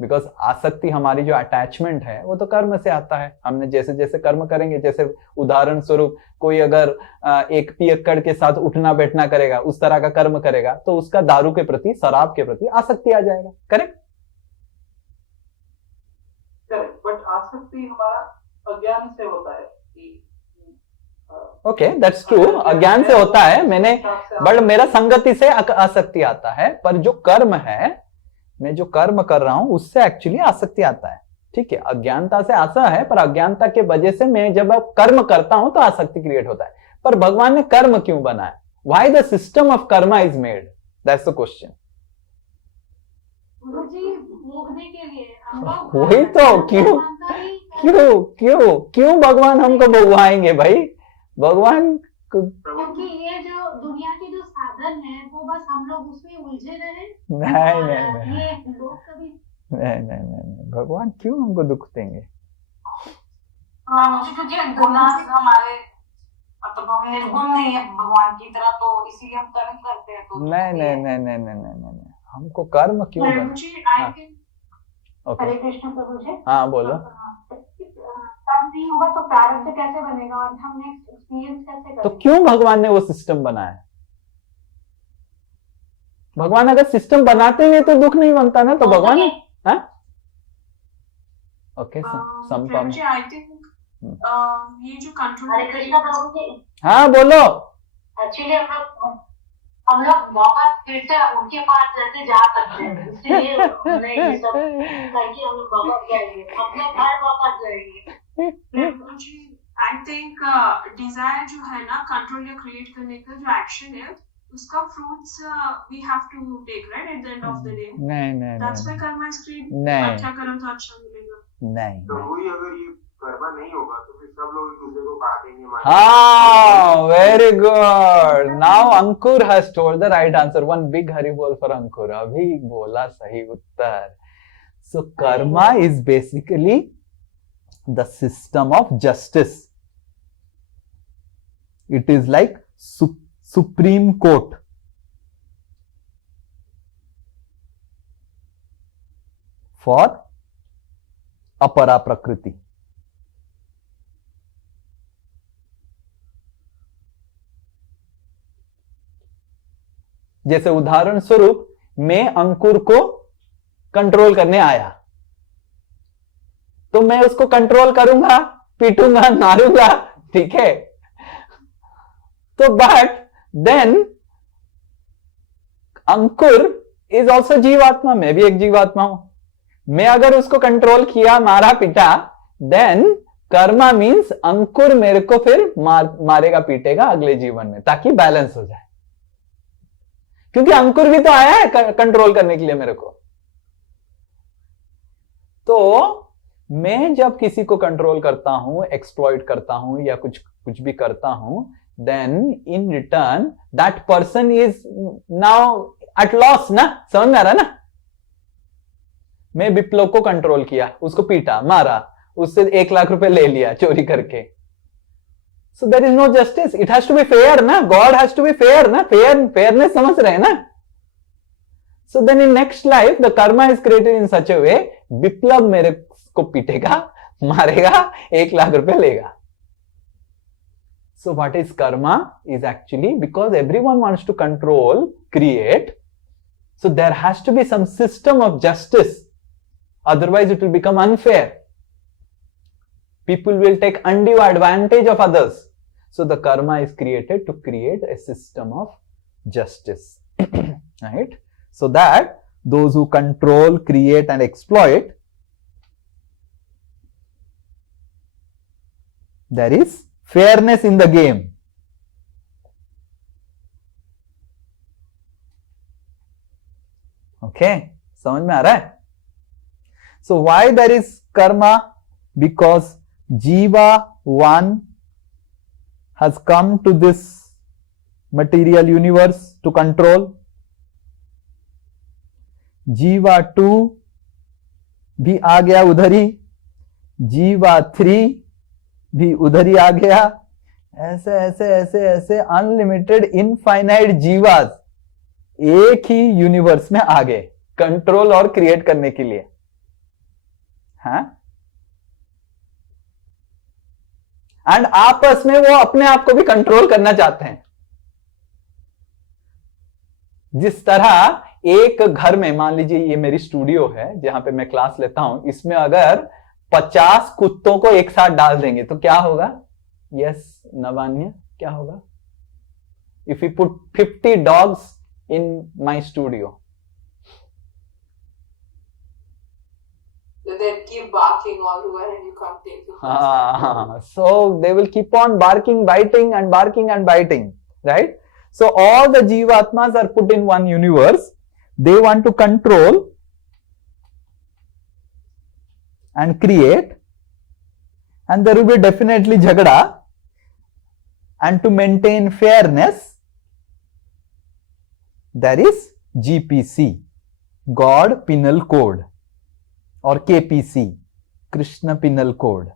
बिकॉज आसक्ति, हमारी जो अटैचमेंट है वो तो कर्म से आता है। हमने जैसे जैसे कर्म करेंगे, जैसे उदाहरण स्वरूप कोई अगर एक पियक्कड़ के साथ उठना बैठना करेगा, उस तरह का कर्म करेगा, तो उसका दारू के प्रति, शराब के प्रति आसक्ति आ जाएगा। करेक्ट? बट आसक्ति हमारा अज्ञान से होता है। ओके, दैट्स ट्रू, अज्ञान से होता है। बट मेरा संगति से आसक्ति आता है, पर जो कर्म है, मैं जो कर्म कर रहा हूं उससे एक्चुअली आसक्ति आता है। ठीक है, अज्ञानता से आशा है, पर अज्ञानता के वजह से मैं जब कर्म करता हूं तो आसक्ति क्रिएट होता है। पर भगवान ने कर्म क्यों बनाया? Why the system of karma is made? That's the question. Guruji, भोगने के लिए हम लोग वही तो, क्यों भगवान हमको भगवाएंगे भाई? भगवान क्योंकि ये जो दुनिया के जो साधन है वो बस हम लोग उसमें उलझे रहे। नहीं, ये लोग कभी नहीं, भगवान क्यों हमको दुख देंगे? मुझे क्योंकि गुनाह हमारे, मतलब हम निर्गुण नहीं है भगवान की तरह, तो इसीलिए हम कर्म करते हैं। तो नहीं, हमको कर्म क्यों बना? हरे कृष्ण प्रभु जी। हाँ बोलो। कर्म नहीं होगा तो प्रारब्ध कैसे बनेगा, और हम नेक्स्ट एक्सपीरियंस कैसे करेंगे? तो क्यों भगवान ने वो सिस्टम बनाया? भगवान अगर सिस्टम बनाते नहीं तो दुख नहीं बनता ना, तो भगवान ओके, संपम। आई थिंक ये जो कंट्रोल, हरे कृष्ण प्रभु जी, हाँ बोलो। एक्चुअली हम लोग वापस फिर से उनके पास जैसे जा सकते हैं, इसलिए हमने ये सब करके हम लोग वापस जाएंगे, अपने घर वापस जाएंगे। आई थिंक डिजायर जो है ना, कंट्रोल या क्रिएट करने का जो एक्शन है, उसका fruits we have to take, right, at the end of the day. नहीं, that's why karma is create. नहीं, अच्छा कर्म तो अच्छा मिलेगा। नहीं, तो वही, अगर ये कर्मा नहीं होगा तो फिर सब लोग एक दूसरे को काटेंगे, हाँ, very good. Now Ankur has told the right answer. One big Hari bol for Ankur. अभी बोला सही उत्तर। So karma is basically the system of justice. It is like supreme court. For अपरा प्रकृति। जैसे उदाहरण स्वरूप मैं अंकुर को कंट्रोल करने आया, तो मैं उसको कंट्रोल करूंगा, पीटूंगा, मारूंगा, ठीक है? तो but then Ankur is also जीवात्मा, मैं भी एक जीवात्मा हूं। मैं अगर उसको कंट्रोल किया, मारा, पीटा, देन कर्मा मीन्स अंकुर मेरे को फिर मारेगा, पीटेगा अगले जीवन में, ताकि बैलेंस हो जाए। क्योंकि अंकुर भी तो आया है कंट्रोल करने के लिए मेरे को। तो मैं जब किसी को कंट्रोल करता हूं, एक्सप्लॉइट करता हूं, या कुछ भी करता हूं, then in return that person is now at loss ना। समझ में आ रहा है ना? मैं विप्लव को कंट्रोल किया, उसको पीटा, मारा, उससे 1 लाख रुपए ले लिया चोरी करके। So there is no justice. It has to be fair ना, God has to be fair ना, फेयरनेस समझ रहे हैं ना? So then in next life, the karma is created in such a way विप्लव मेरे को पीटेगा, मारेगा, 1 लाख रुपए लेगा. So what is karma is actually because everyone wants to control, create. So there has to be some system of justice. Otherwise it will become unfair. People will take undue advantage of others. So the karma is created to create a system of justice. Right? So that those who control, create and exploit, there is fairness in the game. Okay, समझ में आ रहा है? So why there is karma? Because Jiva 1 has come to this material universe to control. Jiva 2 भी आ गया उधर ही, Jiva 3 भी उधर ही आ गया. ऐसे ऐसे ऐसे ऐसे अनलिमिटेड इनफाइनाइट जीवास एक ही यूनिवर्स में आ गए कंट्रोल और क्रिएट करने के लिए. हाँ, एंड आपस में वो अपने आप को भी कंट्रोल करना चाहते हैं. जिस तरह एक घर में, मान लीजिए ये मेरी स्टूडियो है जहां पे मैं क्लास लेता हूं, इसमें अगर 50 कुत्तों को एक साथ डाल देंगे तो क्या होगा? यस नवान्य, क्या होगा? If you put 50 dogs in my studio, They keep barking all over and you can't take it. So they will keep on barking, biting and barking and biting, right? So all the Jivatmas are put in one universe. They want to control and create, and there will be definitely jhagda. And to maintain fairness, there is GPC, God Penal Code, or KPC, Krishna Penal Code.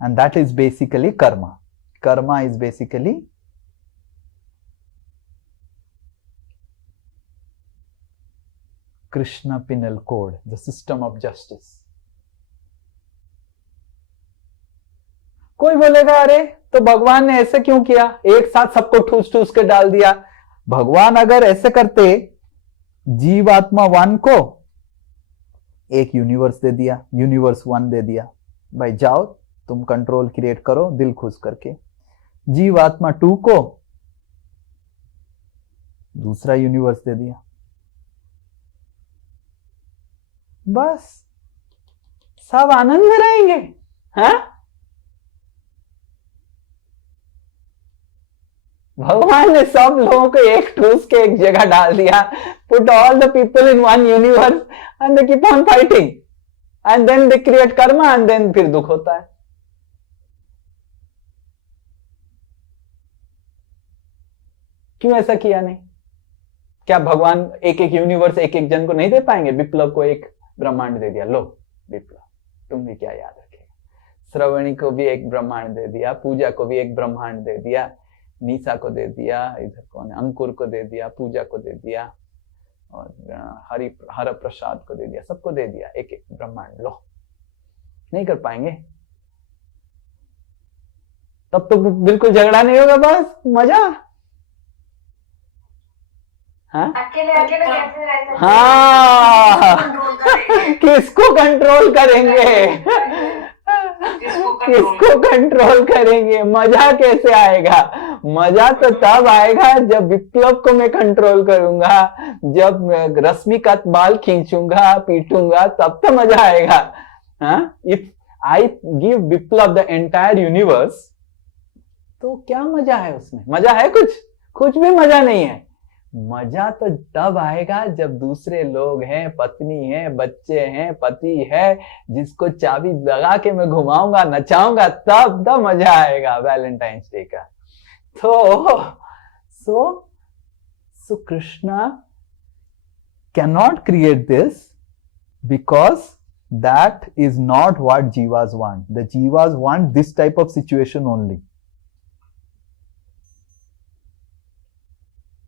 And that is basically karma. Karma is basically Krishna Penal Code, the system of justice. कोई बोलेगा अरे तो भगवान ने ऐसे क्यों किया, एक साथ सबको ठूस ठूस के डाल दिया. भगवान अगर ऐसे करते, जीवात्मा 1 को एक यूनिवर्स दे दिया, यूनिवर्स 1 दे दिया, भाई जाओ तुम कंट्रोल क्रिएट करो दिल खुश करके. जीवात्मा 2 को दूसरा यूनिवर्स दे दिया, बस सब आनंद में रहेंगे. हाँ, भगवान ने सब लोगों को एक ठूस के एक जगह डाल दिया. Put all the people in one universe and they keep on fighting and then they create karma and then फिर दुख होता है. क्यों ऐसा किया नहीं? क्या भगवान एक एक यूनिवर्स एक एक जन को नहीं दे पाएंगे? विप्लव को एक ब्रह्मांड दे दिया, लो विप्लव तुम भी क्या याद रखेगा. श्रवणी को भी एक ब्रह्मांड दे दिया, पूजा को भी एक ब्रह्मांड दे दिया, निशा को दे दिया, इधर कौन है, अंकुर को दे दिया, पूजा को दे दिया, और हर प्रसाद को दे दिया, सबको दे दिया एक एक ब्रह्मांड. लो नहीं कर पाएंगे? तब तो बिल्कुल झगड़ा नहीं होगा, बस मजा. हाँ, अकेले अकेले कैसे रह सकते? हाँ, किसको कंट्रोल करेंगे? किसको कंट्रोल करेंगे? मजा कैसे आएगा? मजा तो तब आएगा जब विप्लव को मैं कंट्रोल करूंगा, जब रश्मि का बाल खींचूंगा, पीटूंगा, तब तो मजा आएगा. If I give Viplav the entire universe, तो क्या मजा है उसमें? मजा है कुछ भी मजा नहीं है. मजा तो तब आएगा जब दूसरे लोग हैं, पत्नी है, बच्चे हैं, पति है, जिसको चाबी लगा के मैं घुमाऊंगा, नचाऊंगा, तब मजा आएगा वैलेंटाइंस डे का. So Krishna cannot create this because that is not what jivas want. The jivas want this type of situation only.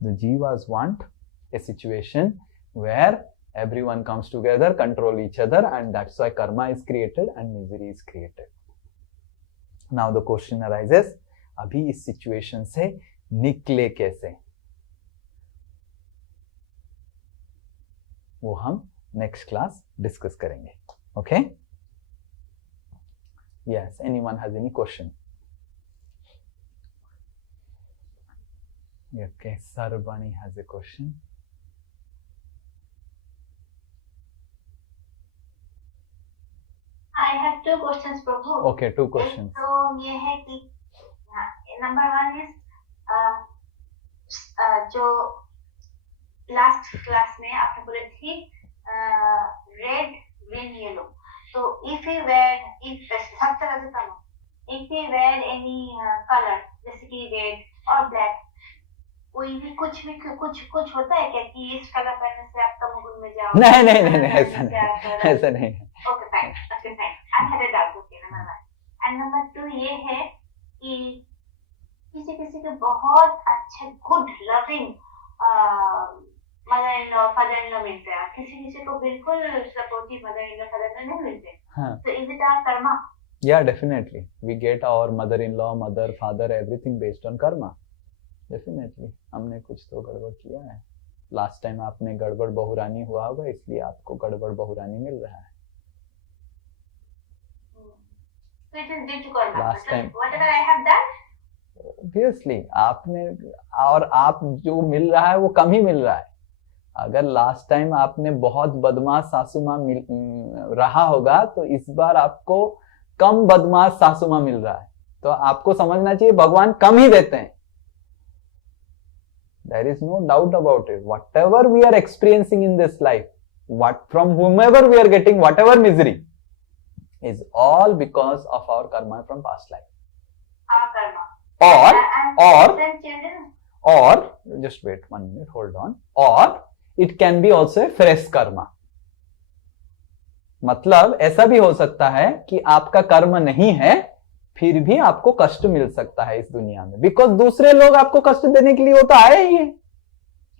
The jivas want a situation where everyone comes together, control each other, and that's why karma is created and misery is created. Now the question arises, अभी इस situation से निकले कैसे, वो हम next class discuss करेंगे. Okay? Yes, anyone has any question? Okay, Sarvani has a question. I have 2 questions, Prabhu. Okay, 2 questions. तो ये है कि नंबर 1 is जो लास्ट क्लास में आपने बोले थी रेड ग्रीन येलो, तो if we wear सब तरह से colour, if we wear any color जैसे कि रेड और ब्लैक, कोई भी कुछ होता है क्या कि इस कलर पहनने से आप तमोगुण में जाओ? नहीं, ऐसा नहीं. Okay, fine. I had a doubt. Okay, number 1. And number 2 ये है कि किसी के बहुत अच्छे good loving mother in law father in law मिलते हैं, किसी को बिल्कुल supportive mother in law father in law नहीं मिलते. तो is it our karma? Yeah, definitely. We get our mother-in-law, mother, father, everything based on karma. Definitely. हमने कुछ तो गड़बड़ किया है. लास्ट टाइम आपने गड़बड़ बहुरानी हुआ होगा, इसलिए आपको गड़बड़ बहुरानी मिल रहा है. So it is due to karma. Last time. Whatever I have done. Obviously, आपने और आप जो मिल रहा है वो कम ही मिल रहा है. अगर लास्ट टाइम आपने बहुत बदमाश सासू माँ रहा होगा, तो इस बार आपको कम बदमाश सासू माँ मिल रहा है. तो आपको समझना चाहिए भगवान कम ही देते हैं. There is no doubt about it. Whatever we are experiencing in this life, from whomever we are getting whatever misery, is all because of our karma from past life. Our karma. Or just wait 1 minute, hold on. Or it can be also a fresh karma. मतलब ऐसा भी हो सकता है कि आपका कर्म नहीं है, फिर भी आपको कष्ट मिल सकता है इस दुनिया में, बिकॉज दूसरे लोग आपको कष्ट देने के लिए वो तो आए ही है.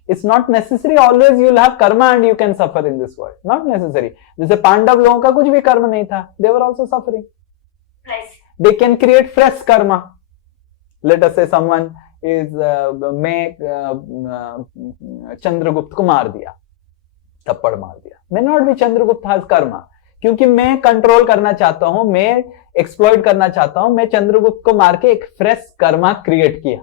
It's not necessary always you will have karma and you can suffer in this world. Not necessary. जैसे पांडव लोगों का कुछ भी कर्म नहीं था, they were also suffering. Right. They can create fresh karma. Let us say someone is मैं चंद्रगुप्त को मार दिया, थप्पड़ मार दिया. May not be Chandragupta has karma. क्योंकि मैं कंट्रोल करना चाहता हूं, मैं एक्सप्लॉइट करना चाहता हूं, मैं चंद्रगुप्त को मार के एक फ्रेश कर्मा क्रिएट किया.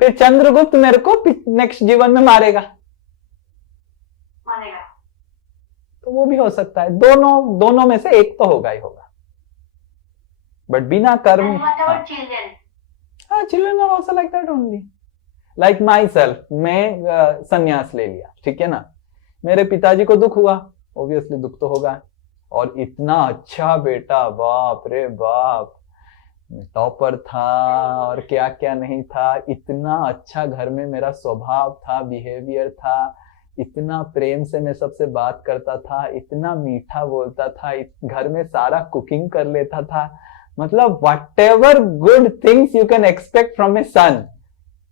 फिर चंद्रगुप्त मेरे को नेक्स्ट जीवन में मारेगा, तो वो भी हो सकता है. दोनों में से एक तो होगा ही होगा. बट बिना कर्म, children are also like that only. Like myself, मैं संन्यास ले लिया, ठीक है ना. मेरे पिताजी को दुख हुआ, ऑब्वियसली दुख तो होगा. और इतना अच्छा बेटा, बाप रे बाप, टॉपर था और क्या क्या नहीं था. इतना अच्छा घर में मेरा स्वभाव था, बिहेवियर था, इतना प्रेम से मैं सबसे बात करता था, इतना मीठा बोलता था, घर में सारा कुकिंग कर लेता था. मतलब whatever good things you can expect from a son,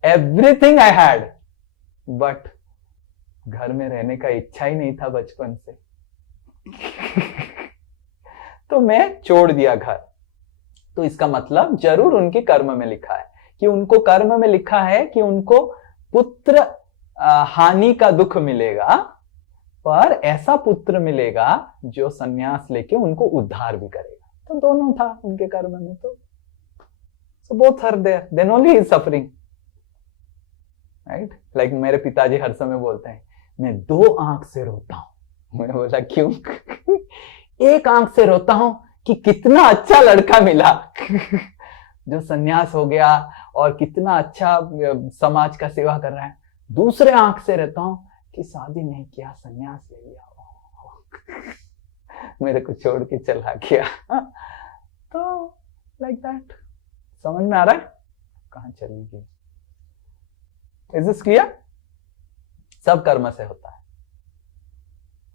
everything I had. but घर में रहने का इच्छा ही नहीं था बचपन से. तो मैं छोड़ दिया घर. तो इसका मतलब जरूर उनके कर्म में लिखा है कि उनको कर्म में लिखा है कि उनको पुत्र हानि का दुख मिलेगा, पर ऐसा पुत्र मिलेगा जो सन्यास लेके उनको उद्धार भी करेगा. तो दोनों था उनके कर्म में. तो so both are there, then only he is suffering, right? Like मेरे पिताजी हर समय बोलते हैं, मैं 2 आंख से रोता हूं. मैं बोला क्यों? एक आंख से रोता हूं कि कितना अच्छा लड़का मिला जो सन्यास हो गया और कितना अच्छा समाज का सेवा कर रहा है. दूसरे आंख से रहता हूं कि शादी नहीं किया, सन्यास ले लिया, मेरे को छोड़ के चला गया. तो लाइक दैट. समझ में आ रहा है? कहां चली गई? Is this clear? सब कर्म से होता है.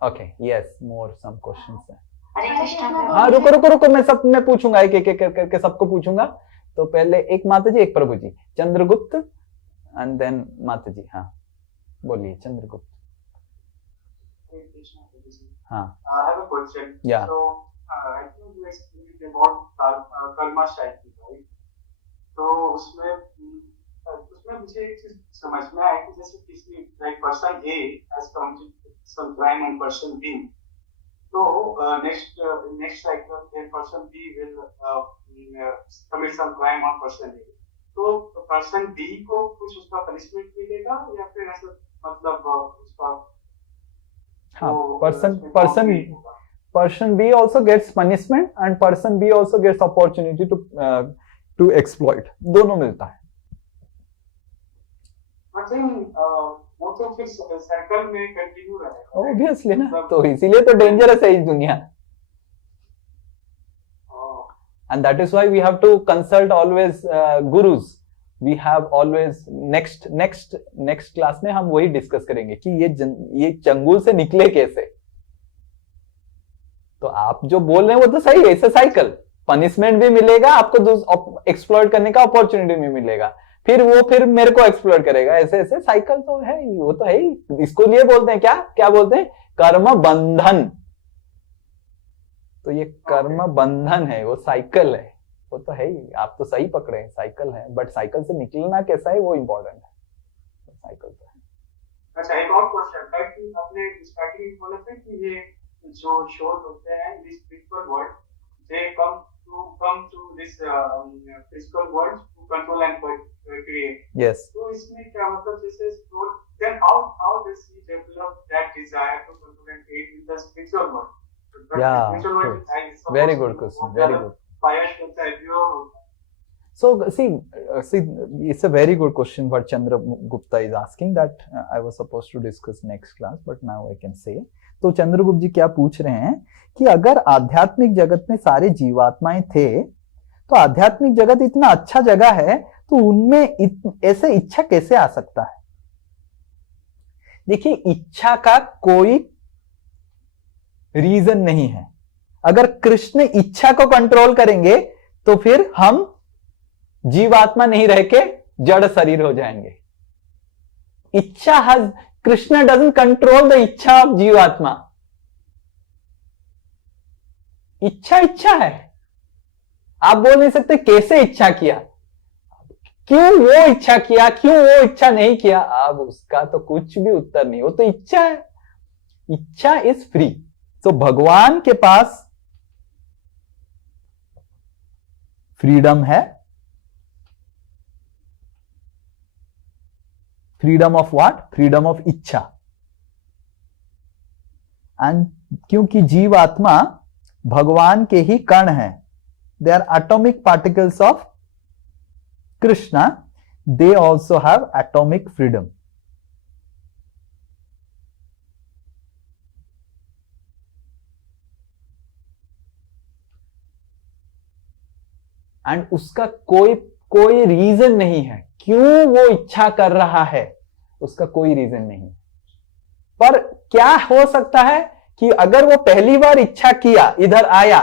ओके, यस, मोर सम क्वेश्चंस है. हाँ, रुको, मैं पूछूंगा, एक करके सबको पूछूंगा. तो पहले एक माता जी, एक प्रभु जी. चंद्रगुप्त एंड देन माता जी. हाँ, बोलिए चंद्रगुप्त। हाँ, I have a question. Yeah. So, I think you explained about karma cycle, right? तो उसमें मुझे एक चीज समझ में आई कि जैसे किसी like person A has committed some crime on person B, तो next cycle then person B will commit some crime on person A. तो person B को कुछ उसका punishment मिलेगा या फिर ऐसा मतलब उसका हाँ, person B also gets punishment and person B also gets opportunity to exploit, दोनों मिलता है। वो तो फिर सर्कल में कंटिन्यू रहेगा। ऑब्वियसली ना, तो इसीलिए तो डेंजरस है इस दुनिया। And that is why we have to consult always gurus. We have always next class में हम वही डिस्कस करेंगे कि ये चंगुल से निकले कैसे। तो आप जो बोल रहे हैं वो तो सही है, इसे साइकिल, पनिशमेंट भी मिलेगा आपको, एक्सप्लॉइट करने का अपॉर्चुनिटी भी मिलेगा, फिर मेरे को एक्सप्लॉइट करेगा, ऐसे ऐसे साइकिल तो है, वो तो है ही। इसको लिए बोलते हैं क्या बोलते हैं, कर्म बंधन। तो ये कर्म बंधन है, वो साइकिल है, वो तो है ही। आप तो सही पकड़े हैं, साइकिल है, बट साइकिल से निकलना कैसा है वो इम्पोर्टेंट है। साइकिल तो है। अच्छा, एक और क्वेश्चन था कि आपने स्टार्टिंग में बोला था कि ये जो शोज होते हैं this spiritual world, they come to this physical world to control and create. Yes, तो इसमें क्या मतलब, जैसे then how does he develop that desire to control and create in the spiritual world? Yeah, very good question, very good. So see, it's a very good question what Chandra Gupta is asking that I was supposed to discuss next class, but now I can say. तो चंद्रगुप्त जी क्या पूछ रहे हैं कि अगर आध्यात्मिक जगत में सारे जीवात्माएं थे तो आध्यात्मिक जगत इतना अच्छा जगह है तो उनमें ऐसे इच्छा कैसे आ सकता है। देखिए, इच्छा का कोई रीजन नहीं है। अगर कृष्ण इच्छा को कंट्रोल करेंगे तो फिर हम जीवात्मा नहीं रह के जड़ शरीर हो जाएंगे। इच्छा कृष्ण डजंट कंट्रोल द इच्छा ऑफ जीवात्मा। इच्छा है, आप बोल नहीं सकते कैसे इच्छा किया, क्यों वो इच्छा किया, क्यों वो इच्छा नहीं किया, अब उसका तो कुछ भी उत्तर नहीं, वो तो इच्छा है। इच्छा इज फ्री। तो भगवान के पास फ्रीडम है। Freedom of what? Freedom of इच्छा। एंड क्योंकि जीवात्मा भगवान के ही कण हैं, they are atomic particles of Krishna, they also have atomic freedom. And उसका कोई रीजन नहीं है क्यों वो इच्छा कर रहा है, उसका कोई रीजन नहीं। पर क्या हो सकता है कि अगर वो पहली बार इच्छा किया, इधर आया,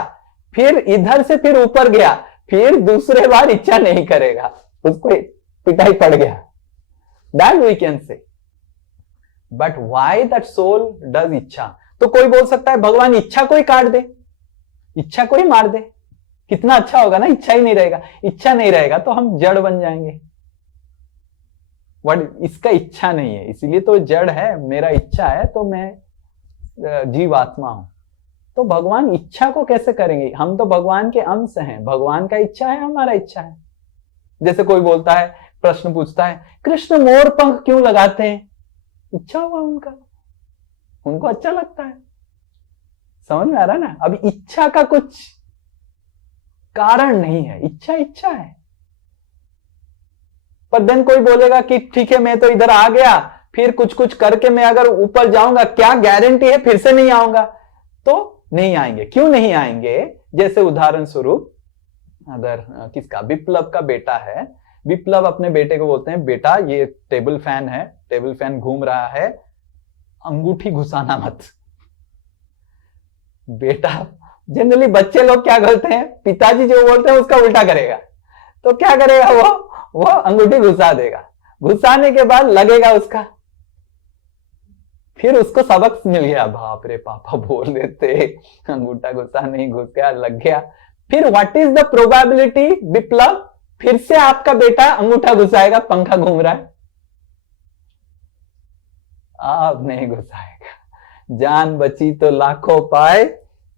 फिर इधर से फिर ऊपर गया, फिर दूसरे बार इच्छा नहीं करेगा, उसको पिटाई पड़ गया, that we can say. But why that soul does इच्छा? तो कोई बोल सकता है भगवान इच्छा को ही काट दे, इच्छा को ही मार दे, कितना अच्छा होगा ना। इच्छा ही नहीं रहेगा, इच्छा नहीं रहेगा तो हम जड़ बन जाएंगे। इसका इच्छा नहीं है, इसीलिए तो जड़ है। मेरा इच्छा है तो मैं जीवात्मा हूं। तो भगवान इच्छा को कैसे करेंगे? हम तो भगवान के अंश हैं, भगवान का इच्छा है, हमारा इच्छा है। जैसे कोई बोलता है, प्रश्न पूछता है, कृष्ण मोर पंख क्यों लगाते हैं? इच्छा हुआ उनका, उनको अच्छा लगता है। समझ में आ रहा ना? अभी इच्छा का कुछ कारण नहीं है, इच्छा है। पर देन कोई बोलेगा कि ठीक है मैं तो इधर आ गया, फिर कुछ करके मैं अगर ऊपर जाऊंगा, क्या गारंटी है फिर से नहीं आऊंगा? तो नहीं आएंगे। क्यों नहीं आएंगे? जैसे उदाहरण स्वरूप, अगर किसका, विप्लव का बेटा है, विप्लव अपने बेटे को बोलते हैं, बेटा ये टेबल फैन है, टेबल फैन घूम रहा है, अंगूठी घुसाना मत। बेटा, जनरली बच्चे लोग क्या करते हैं, पिताजी जो बोलते हैं उसका उल्टा करेगा। तो क्या करेगा वो अंगूठी घुसा देगा, घुसाने के बाद लगेगा उसका, फिर उसको सबक मिल गया, बाप रे पापा बोल रहे थे अंगूठा घुसा नहीं, घुस गया, लग गया। फिर व्हाट इज द प्रोबेबिलिटी विप्लव, फिर से आपका बेटा अंगूठा घुसाएगा, पंखा घूम रहा है, अब नहीं घुसाएगा। जान बची तो लाखों पाए,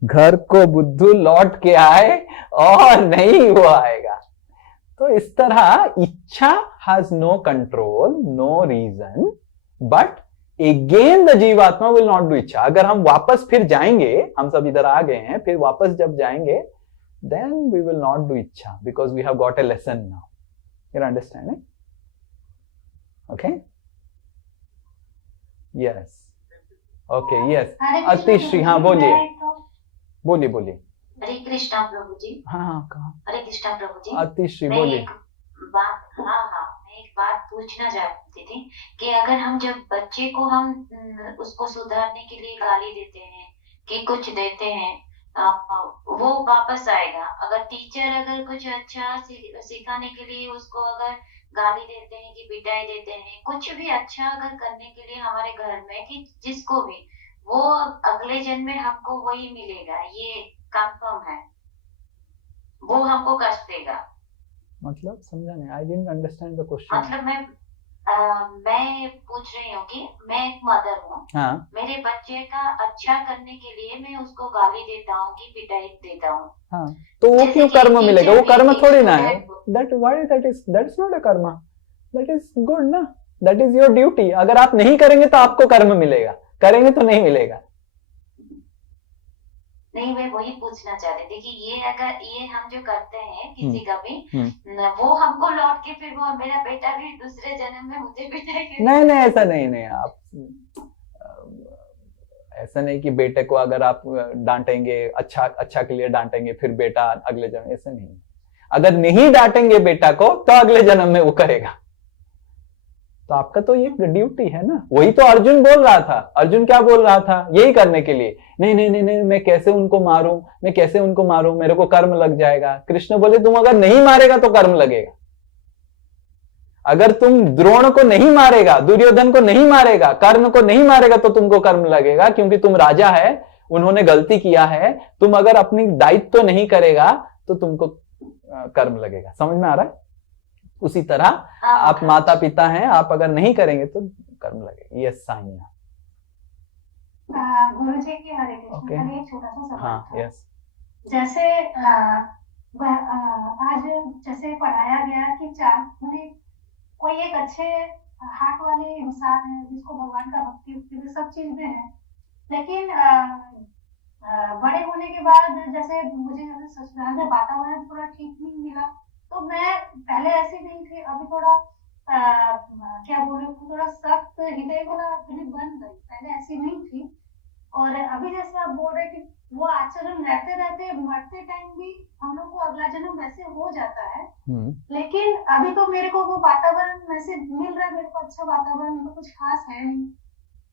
घर को बुद्धू लौट के आए, और नहीं वो आएगा। तो इस तरह इच्छा has no control, no reason, but again the जीवात्मा विल नॉट डू इच्छा। अगर हम वापस फिर जाएंगे, हम सब इधर आ गए हैं, फिर वापस जब जाएंगे, then we will not do ichha because we have got a lesson now. You're understanding? Okay? Yes. Okay, yes. Atishri, हाँ बोलिए बोलिए बोलिए। हरे कृष्णा प्रभु जी। हाँ कहा। हरे कृष्णा प्रभु जी। अतिश्री बोलिए। मैं एक बात पूछना चाहती थी कि अगर हम जब बच्चे को हम उसको सुधारने के लिए गाली देते हैं कि कुछ देते हैं, वो वापस आएगा। अगर टीचर अगर कुछ अच्छा सिखाने के लिए उसको अगर गाली देते हैं कि पिटाई देते हैं, कुछ भी अच्छा अगर करने के लिए हमारे घर में कि जिसको भी, वो अगले जन्म में हमको वही मिलेगा, ये कंफर्म है, वो हमको कष्ट देगा। मतलब समझा नहीं, I didn't understand the question. मतलब मैं पूछ रही हूँ कि मैं एक मदर हूँ, हाँ। मेरे बच्चे का अच्छा करने के लिए मैं उसको गाली देता हूँ कि पिटाई देता हूँ, हाँ, तो वो क्यों कर्म मिलेगा? वो कर्म थोड़ी ना है। दैट्स नॉट अ कर्म, दैट इज गुड ना, दैट इज योर ड्यूटी। अगर आप नहीं करेंगे तो आपको कर्म मिलेगा, करेंगे तो नहीं मिलेगा। नहीं, मैं वही पूछना चाह रही थी कि ये अगर ये हम जो करते हैं किसी का भी, वो हमको लौट के फिर वो मेरा बेटा भी दूसरे जन्म में मुझे पिटाएगा। नहीं ऐसा नहीं, आप ऐसा नहीं कि बेटे को अगर आप डांटेंगे, अच्छा के लिए डांटेंगे, फिर बेटा अगले जन्म, ऐसा नहीं। अगर नहीं डांटेंगे बेटा को तो अगले जन्म में वो करेगा। तो आपका तो ये ड्यूटी है ना। वही तो अर्जुन बोल रहा था। अर्जुन क्या बोल रहा था? यही करने के लिए, नहीं मैं कैसे उनको मारूं, मेरे को कर्म लग जाएगा। कृष्ण बोले तुम अगर नहीं मारेगा तो कर्म लगेगा। अगर तुम द्रोण को नहीं मारेगा, दुर्योधन को नहीं मारेगा, कर्ण को नहीं मारेगा तो तुमको कर्म लगेगा, क्योंकि तुम राजा है, उन्होंने गलती किया है। तुम अगर अपनी दायित्व नहीं करेगा तो तुमको कर्म लगेगा। समझ में आ रहा है? उसी तरह आप माता पिता हैं, आप अगर नहीं करेंगे तो कर्म लगेगा। यस साइना। गुरुजी की हरे कृष्ण। एक छोटा सा सवाल। हाँ, यस। जैसे आज जैसे पढ़ाया गया कि मैंने कोई एक अच्छे हार्ट वाले इंसान है जिसको भगवान का भक्ति में सब चीज में है, लेकिन बड़े होने के बाद जैसे मुझे ससुराल में वातावरण थोड़ा ठीक नहीं मिला, तो मैं पहले ऐसी नहीं थी, अभी थोड़ा क्या बोलूं, थोड़ा सख्त हृदय वाला बन गई। पहले ऐसी नहीं थी। और अभी जैसे आप बोल रहे कि वो आचरण रहते रहते मरते टाइम भी हम लोग को अगला जन्म वैसे हो जाता है, लेकिन अभी तो मेरे को वो वातावरण वैसे मिल रहा है, मेरे को अच्छा वातावरण, तो कुछ खास है नहीं।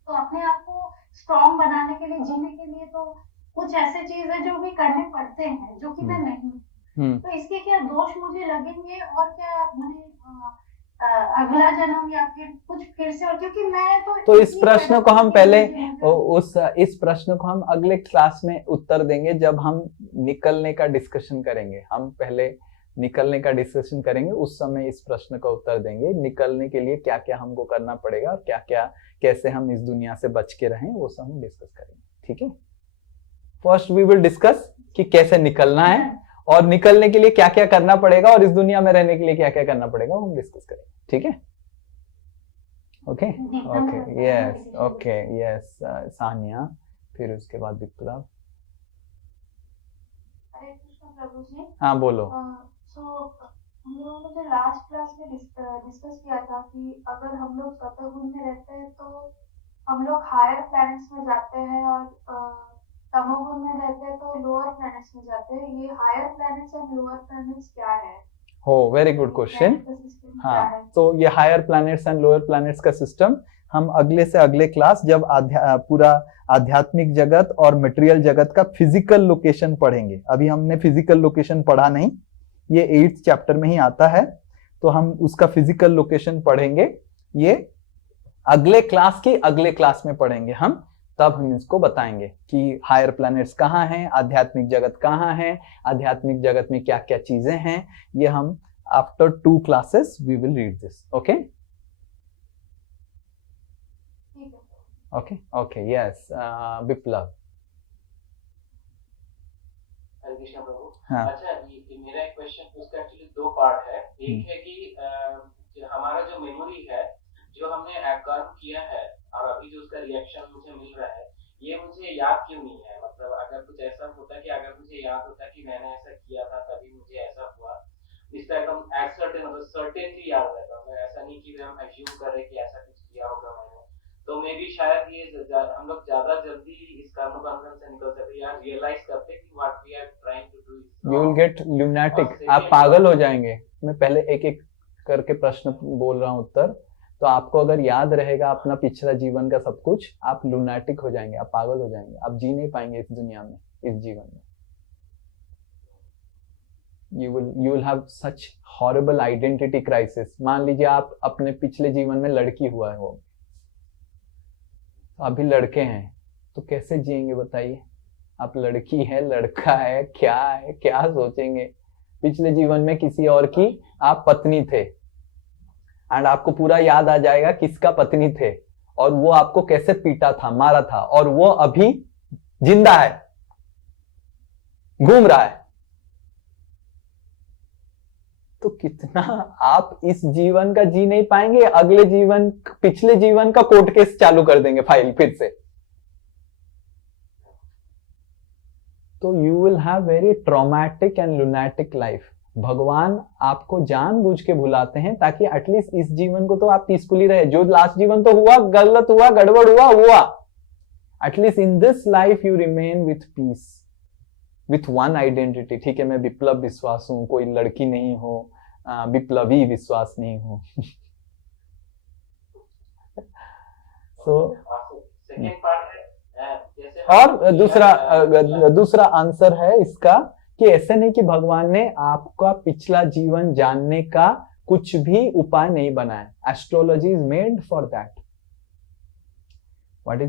तो अपने आप को स्ट्रॉन्ग बनाने के लिए, जीने के लिए तो कुछ ऐसे चीज है जो भी करने पड़ते हैं, जो कि मैं नहीं। तो इसके क्या दोष मुझे लगेंगे, और क्या मैंने अगला जन्म या फिर कुछ फिर से, और क्योंकि मैं तो इस प्रश्न को हम पहले इस प्रश्न को हम अगले क्लास में उत्तर देंगे, जब हम निकलने का डिस्कशन करेंगे। हम पहले निकलने का डिस्कशन करेंगे, उस समय इस प्रश्न का उत्तर देंगे। निकलने के लिए क्या क्या हमको करना पड़ेगा और क्या क्या कैसे हम इस दुनिया से बच के रहें, वो सब हम डिस्कस करेंगे। ठीक है, फर्स्ट वी विल डिस्कस कि कैसे निकलना है और निकलने के लिए क्या क्या करना पड़ेगा, और इस दुनिया में रहने के लिए क्या क्या करना पड़ेगा, वो हम डिस्कस करेंगे। ठीक है, okay okay, yes, okay, yes Sania, फिर उसके बाद विप्लव। हरे कृष्ण प्रभु जी। हाँ बोलो। हम लोगों ने लास्ट क्लास में डिस्कस किया था कि अगर हम लोग सतयुग में रहते हैं तो हम लोग हायर प्लैनेट्स में जाते हैं, और तमोगुण में रहते हैं तो लोअर प्लैनेट्स में जाते हैं। ये हायर प्लैनेट्स और लोअर प्लैनेट्स क्या है? हो, वेरी गुड क्वेश्चन। हाँ, तो ये higher planets and lower planets का सिस्टम हम अगले से अगले क्लास, जब पूरा आध्यात्मिक जगत और मटेरियल जगत का फिजिकल लोकेशन पढ़ेंगे। अभी हमने फिजिकल लोकेशन पढ़ा नहीं, ये 8th चैप्टर में ही आता है, तो हम उसका फिजिकल लोकेशन पढ़ेंगे। ये अगले क्लास की अगले क्लास में पढ़ेंगे हम, तब हम इसको बताएंगे कि हायर प्लैनेट्स कहाँ हैं, आध्यात्मिक जगत कहाँ है, आध्यात्मिक जगत में क्या क्या चीजें हैं। ये हम after 2 classes we will read this. Okay? Okay, yes. विप्लव। हरे कृष्णा प्रभु। हाँ। अच्छा, ये मेरा एक क्वेश्चन, उसका एक्चुअली 2 पार्ट है। एक है कि हमारा जो मेमोरी है, जो हमने कर्म किया है और अभी जो उसका रिएक्शन मुझे मिल रहा है, ये मुझे याद क्यों नहीं है? मतलब अगर कुछ ऐसा होता कि अगर मुझे याद होता कि मैंने ऐसा किया था तभी मुझे ऐसा हुआ, इस तरह का एक्सर्टेन मतलब सर्टेनली याद रहता है, ऐसा नहीं कि हम एज्यूम कर रहे कि ऐसा कुछ किया होगा मैंने। तो मे भी शायद ये हम लोग ज्यादा जल्दी इस कर्म बंधन से निकल सकते या रियलाइज करते कि what we are trying to do. You will get lunatic, आप पागल हो जाएंगे। मैं पहले एक एक करके प्रश्न बोल रहा हूँ उत्तर, तो आपको अगर याद रहेगा अपना पिछला जीवन का सब कुछ, आप लूनाटिक हो जाएंगे, आप पागल हो जाएंगे, आप जी नहीं पाएंगे इस दुनिया में, इस जीवन में। you will have such horrible identity crisis। मान लीजिए आप अपने पिछले जीवन में लड़की हुआ है, हो तो अभी लड़के हैं, तो कैसे जिएंगे बताइए? आप लड़की है, लड़का है, क्या सोचेंगे? पिछले जीवन में किसी और की आप पत्नी थे, एंड आपको पूरा याद आ जाएगा किसका पत्नी थे और वो आपको कैसे पीटा था, मारा था, और वो अभी जिंदा है, घूम रहा है। तो कितना आप इस जीवन का जी नहीं पाएंगे, अगले जीवन, पिछले जीवन का कोर्ट केस चालू कर देंगे फाइल फिर से। तो you will have very traumatic and lunatic life. भगवान आपको जानबूझ के भुलाते हैं ताकि एटलीस्ट इस जीवन को तो आप पीसफुली रहे। जो लास्ट जीवन तो हुआ, गलत हुआ, गड़बड़ हुआ, at least in this life you remain with peace, with one identity. ठीक है, मैं विप्लव विश्वास हूं, कोई लड़की नहीं हो, विप्लवी विश्वास नहीं हो। सेकंड पार्ट है और दूसरा आंसर है इसका कि ऐसे नहीं कि भगवान ने आपका पिछला जीवन जानने का कुछ भी उपाय नहीं बनाया। Astrology is made for that. What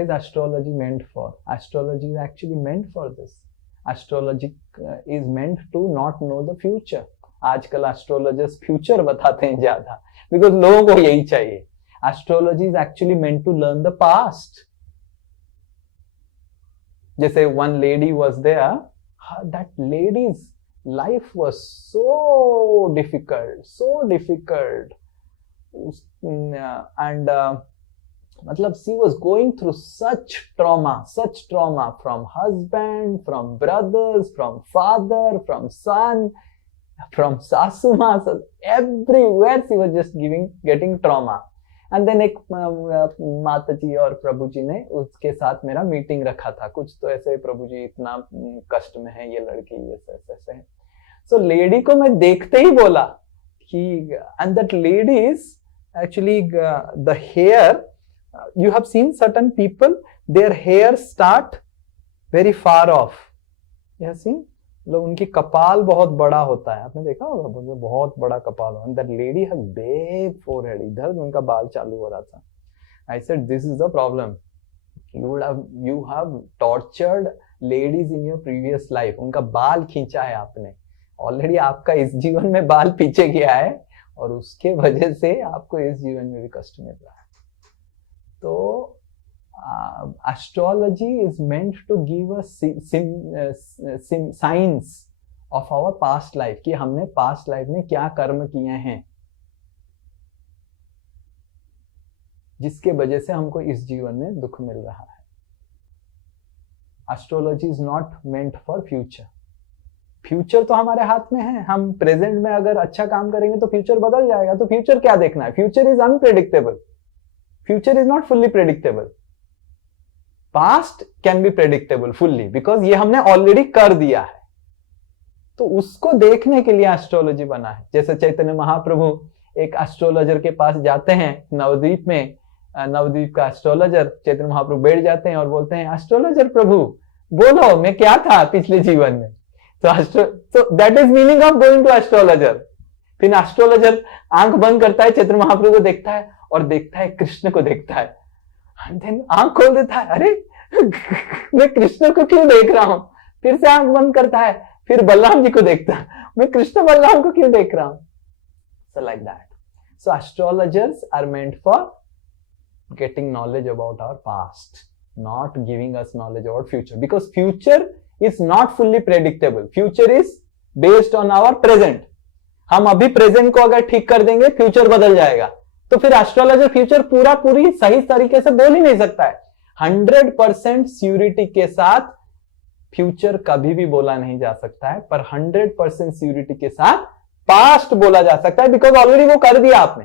is astrology meant for? Astrology is actually meant for this. Astrology is meant to not know the future. आजकल astrologers future बताते हैं ज्यादा, because लोगों को यही चाहिए। Astrology is actually meant to learn the past. जैसे one lady was there, that lady's life was so difficult, and मतलब she was going through such trauma from husband, from brothers, from father, from son, from sasuma, so everywhere she was just getting trauma. And then एक माता जी और प्रभु जी ने उसके साथ मेरा meeting रखा था, कुछ तो ऐसे, प्रभु जी इतना कष्ट में है ये लड़की, ये ऐसे है। So लेडी को मैं देखते ही बोला कि, and that lady is actually the hair, you have seen certain people, their hair start very far off. You have seen? लोग, उनकी कपाल बहुत बड़ा होता है, आपने देखा होगा, बहुत बड़ा कपाल हो। That lady has big forehead, इधर उनका बाल चालू हो रहा था। I said, this is the problem. You have tortured ladies in your previous life. उनका बाल खींचा है आपने, ऑलरेडी आपका इस जीवन में बाल पीछे गया है और उसके वजह से आपको इस जीवन में भी कष्ट मिल रहा है। तो astrology is meant to give us signs of our past life, कि हमने past life में क्या कर्म किए हैं जिसके वजह से हमको इस जीवन में दुख मिल रहा है। Astrology is not meant for future. Future तो हमारे हाथ में है, हम प्रेजेंट में अगर अच्छा काम करेंगे तो फ्यूचर बदल जाएगा। तो फ्यूचर क्या देखना है? Future is unpredictable, future is not fully predictable. Past can be predictable fully, because ये हमने ऑलरेडी कर दिया है। तो उसको देखने के लिए एस्ट्रोलॉजी बना है। जैसे चैतन्य महाप्रभु एक एस्ट्रोलॉजर के पास जाते हैं नवद्वीप में, नवद्वीप का एस्ट्रोलॉजर, चैतन्य महाप्रभु बैठ जाते हैं और बोलते हैं, एस्ट्रोलॉजर प्रभु बोलो मैं क्या था पिछले जीवन में। तो that is meaning of going to astrologer. फिर एस्ट्रोलॉजर आंख बंद करता है, चैतन्य महाप्रभु को देखता है, और देखता है कृष्ण को देखता है, and then आंख खोल देता है, अरे मैं कृष्ण को क्यों देख रहा हूं, फिर से आंख बंद करता है, फिर बलराम जी को देखता है, मैं कृष्ण बलराम को क्यों देख रहा हूं. So like that. So astrologers are meant for getting knowledge about our past, not giving us knowledge about future, because future is not fully predictable. Future is based on our present. हम अभी present को अगर ठीक कर देंगे future बदल जाएगा, तो फिर एस्ट्रोलॉजर फ्यूचर पूरी सही तरीके से बोल ही नहीं सकता है. 100% श्योरिटी के साथ फ्यूचर कभी भी बोला नहीं जा सकता है, पर 100% श्योरिटी के साथ पास्ट बोला जा सकता है, बिकॉज ऑलरेडी वो कर दिया आपने.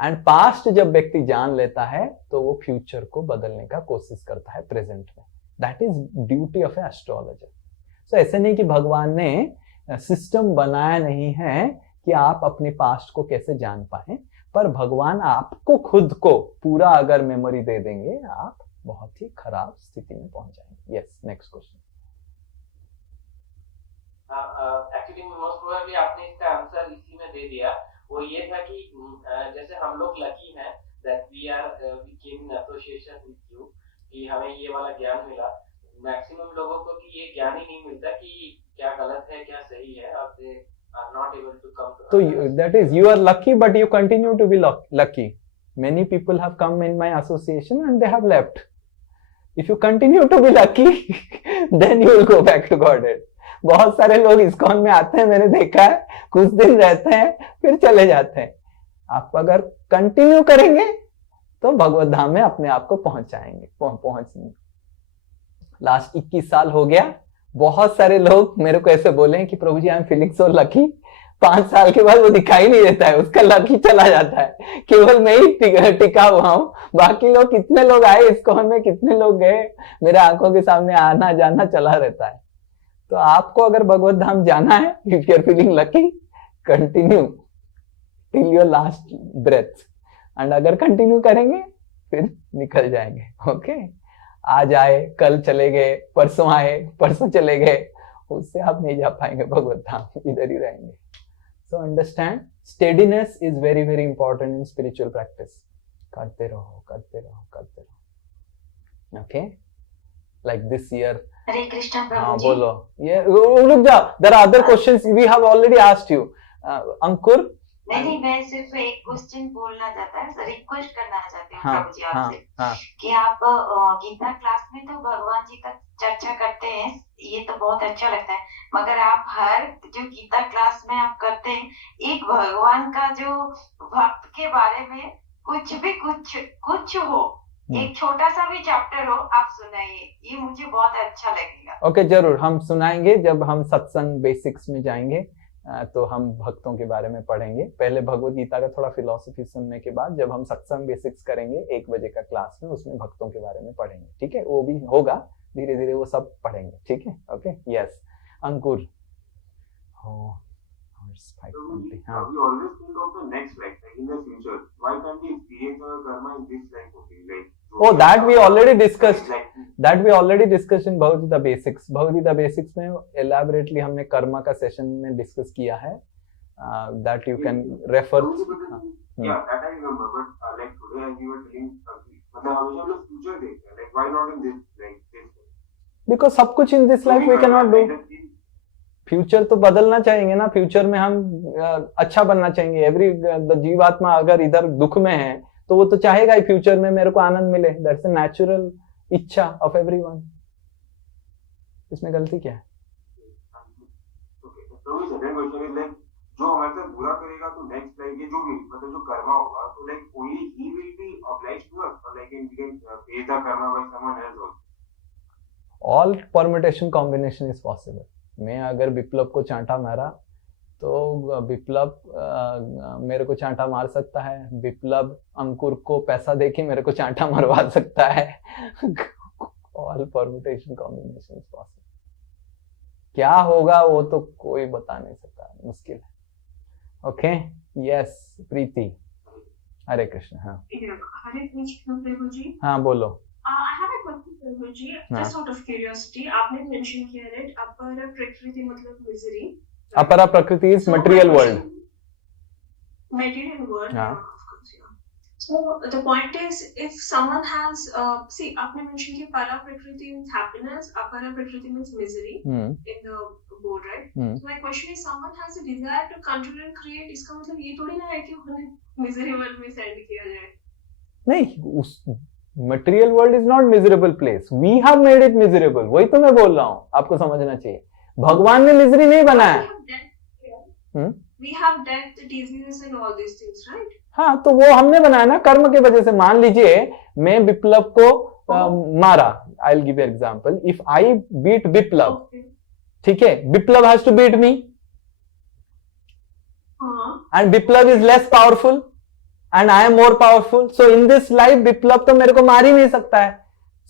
एंड पास्ट जब व्यक्ति जान लेता है तो वो फ्यूचर को बदलने का कोशिश करता है प्रेजेंट में. That is duty of a astrologer. So ऐसे नहीं कि भगवान ने सिस्टम बनाया नहीं है कि आप अपने पास्ट को कैसे जान पाए, पर भगवान आपको खुद को पूरा अगर मेमोरी दे देंगे, आप बहुत ही खराब स्थिति में पहुंच जाएंगे. Yes, next question. Actually most probably आपने इसका आंसर इसी में दे दिया. वो ये था कि जैसे हम लोग लकी हैं that we came in association with you, कि हमें ये वाला ज्ञान मिला. मैक्सिमम लोगों को कि ये ज्ञान ही नहीं मिलता कि क्या गलत है क्या सही है, और they are not able to come to. So that is, you are lucky, but you continue to be lucky. Many people have come in my association and they have left. If you continue to be lucky, then you will go back to Godhead. बहुत सारे लोग ISKCON में आते हैं, मैंने देखा है, कुछ दिन रहते हैं फिर चले जाते हैं. आप अगर कंटिन्यू करेंगे तो भगवत धाम में अपने आप को पहुंचेंगे. लास्ट 21 साल हो गया, बहुत सारे लोग मेरे को ऐसे बोले कि Prabhu ji I am feeling so lucky. 5 साल के बाद वो दिखाई नहीं देता है, उसका लक ही चला जाता है. केवल मैं ही टिका हुआ हूं, बाकी लोग कितने लोग आए इस्कॉन में, कितने लोग गए, मेरे आंखों के सामने आना जाना चला रहता है. तो आपको अगर भगवत धाम जाना है, if you are feeling lucky, continue till your last breath. And अगर कंटिन्यू करेंगे फिर निकल जाएंगे. ओके, आज आए, कल चले गए, परसों आए, परसों चले गए, उससे आप नहीं जा पाएंगे भगवत धाम, इधर ही रहेंगे. So understand, steadiness is very very important in spiritual practice. करते रहो, करते रहो, करते रहो. Okay, like this year. Hare Krishna हाँ प्रभु जी. बोलो. ये रुक जाओ, there are other questions we have already asked you. Ankur. नहीं, मैं सिर्फ एक क्वेश्चन बोलना चाहता है, रिक्वेस्ट करना चाहती हूँ हाँ, प्रभु जी आपसे, हाँ. कि आप गीता क्लास में तो भगवान जी का चर्चा करते हैं, ये तो बहुत अच्छा लगता है, मगर आप हर जो गीता क्लास में आप करते हैं, एक भगवान का जो भक्त के बारे में कुछ भी कुछ हो, एक छोटा सा भी चैप्टर हो, आप सुनाइए, ये मुझे बहुत अच्छा लगेगा. ओके, जरूर हम सुनाएंगे. जब हम सत्संग बेसिक्स में जाएंगे तो हम भक्तों के बारे में पढ़ेंगे. पहले भगवत गीता का थोड़ा फिलॉसफी सुनने के बाद जब हम सत्संग बेसिक्स करेंगे 1 बजे का क्लास में, उसमें भक्तों के बारे में पढ़ेंगे. ठीक है, वो भी होगा धीरे धीरे, वो सब पढ़ेंगे. ठीक है, okay. Yes, Ankur. We always think of the next life, like in the future. Why can't we experience our karma in this life only? Like, oh, that we already discussed. That we already discussed in Bhagavad Gita Basics. Bhagavad Gita Basics में elaborately हमने कर्मा का session में discuss किया है. That you can refer. Yeah, that I remember. But like today, as you were telling, मतलब हमेशा हम लोग future देखते हैं. Like why not in this life? Because सब कुछ in this life we cannot do. Future तो बदलना चाहेंगे ना, फ्यूचर में हम अच्छा बनना चाहेंगे. एवरी जीवात्मा अगर इधर दुख में है तो वो तो चाहेगा ही फ्यूचर में मेरे को आनंद मिले. दैट्स अ नेचुरल इच्छा ऑफ एवरीवन. इसमें गलती क्या है? जो हमारे साथ बुरा करेगा तो नेक्स्ट लाइफ ये जो भी मतलब जो कर्मा होगा, तो like only he will be obliged to us, और like we can pay the karma by someone else also. All permutation combination is possible. मैं अगर विप्लव को चांटा मारा तो विप्लव मेरे को चांटा मार सकता है. विप्लव अंकुर को पैसा देके मेरे को चांटा मरवा सकता है. All permutation combination is possible. क्या होगा वो तो कोई बता नहीं सकता, मुश्किल है. ओके, यस, प्रीति. हरे कृष्ण. हाँ, हरे कृष्ण प्रभु जी. हाँ बोलो. I have a question Prabhu ji, just out of curiosity. आपने mention किया है अपरा प्रकृति मतलब misery. अपरा प्रकृति is material world. Material world. हाँ. So the point is, if someone has, see, आपने mention कि para prakriti means happiness, apara prakriti means misery in the board, right? So my question is, someone has a desire to control and create. इसका मतलब ये थोड़ी ना है कि उन्हें misery world में send किया जाए. नहीं, उस material world is not miserable place. We have made it miserable. वही तो मैं बोल रहा हूँ, आपको समझना चाहिए. भगवान ने मिजरी नहीं बनाया. We have death, diseases and all these things, right? हाँ, तो वो हमने बनाया ना कर्म की वजह से. मान लीजिए मैं विप्लव को मारा. I'll give you example. If I beat विप्लव, ठीक है, विप्लव has to beat me, and Viplav is less powerful and I am more powerful. So in this life विप्लव तो मेरे को मार ही नहीं सकता है.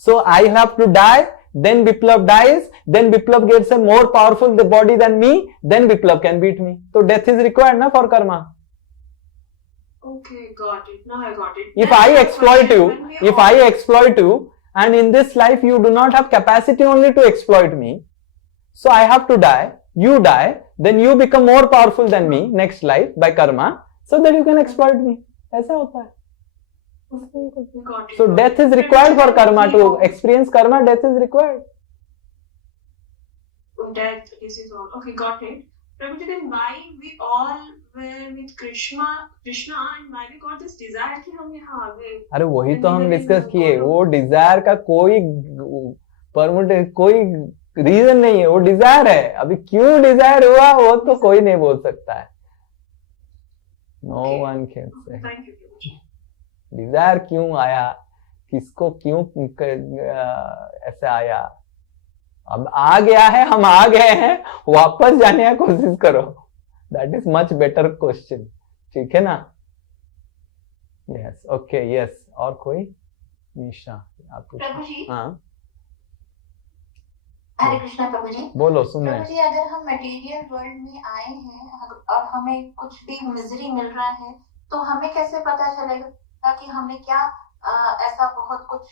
So I have to die. Then Biplav dies, then Biplav gets a more powerful the body than me, then Biplav can beat me. So death is required na for karma. Okay, got it. Now I got it. If I exploit you, and in this life you do not have capacity only to exploit me, so I have to die, you die, then you become more powerful than me next life by karma, so that you can exploit me. ऐसा होता है. So death is required for karma. To experience karma, death is required. Death, this is all. Okay, got it. Prabhuji, then why we all were with Krishna and why we got this desire कि हम यहाँ आ गए? अरे वही तो हम discuss किए. वो डिजायर का कोई परमिट, कोई रीजन नहीं है. वो डिजायर है. अभी क्यों डिजायर हुआ वो तो कोई नहीं बोल सकता है. No one can say. Thank you. Desire क्यों आया, किसको क्यों ऐसे आया. अब आ गया है, हम आ गए हैं, वापस जाने की कोशिश करो. That is much better question. ठीक है ना. Yes, okay, yes. और कोई? निशा, आप पूछो. प्रभु जी. हाँ, हरे कृष्णा प्रभु जी. बोलो, सुन रहे प्रभु जी, अगर हम मटेरियल वर्ल्ड में आए हैं और हमें कुछ भी मिजरी मिल रहा है, तो हमें कैसे पता चलेगा कि हमने क्या ऐसा बहुत कुछ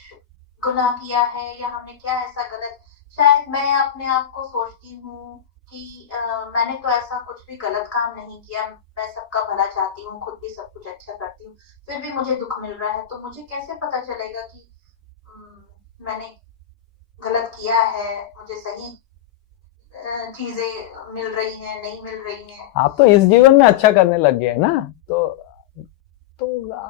गुनाह किया है या हमने क्या ऐसा गलत. शायद मैं अपने आप को सोचती हूँ कि मैंने तो ऐसा कुछ भी गलत काम नहीं किया, मैं सबका भला चाहती हूँ, खुद भी सब कुछ अच्छा करती हूँ, फिर भी मुझे दुख मिल रहा है. तो मुझे कैसे पता चलेगा कि मैंने गलत किया है, मुझे सही चीजें मिल रही हैं, नहीं मिल रही हैं. आप तो इस जीवन में अच्छा करने लग गए ना, तो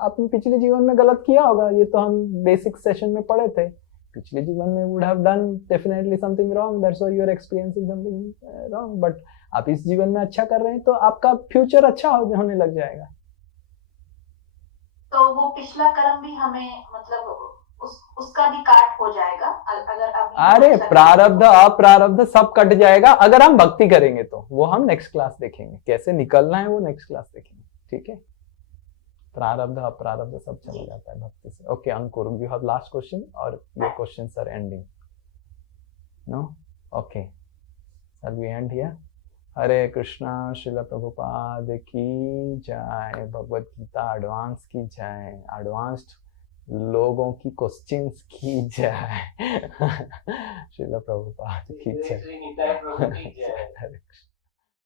आपने पिछले जीवन में गलत किया होगा. ये तो हम बेसिक सेशन में पढ़े थे. पिछले जीवन में would have done definitely something wrong, that's why you are experiencing something wrong. But आप इस जीवन में अच्छा कर रहे हैं तो आपका फ्यूचर अच्छा होने लग जाएगा. तो वो पिछला कर्म भी हमें मतलब उसका भी काट हो जाएगा अगर अरे प्रारब्ध अप्रारब्ध सब कट जाएगा अगर हम भक्ति करेंगे. तो वो हम नेक्स्ट क्लास देखेंगे, कैसे निकलना है वो नेक्स्ट क्लास देखेंगे. ठीक है. प्रारब्ध अप्रारब्ध सब चला जाता है भक्ति से. Okay Ankur, you have last question और your questions are ending. No, okay, shall we end here. Hare Krishna. Srila Prabhupada की जय. भगवत गीता एडवांस की जय. एडवांस्ड लोगों की क्वेश्चंस की जय. श्रील प्रभुपाद की जय. श्री निताय प्रभु की जय. हरे कृष्ण.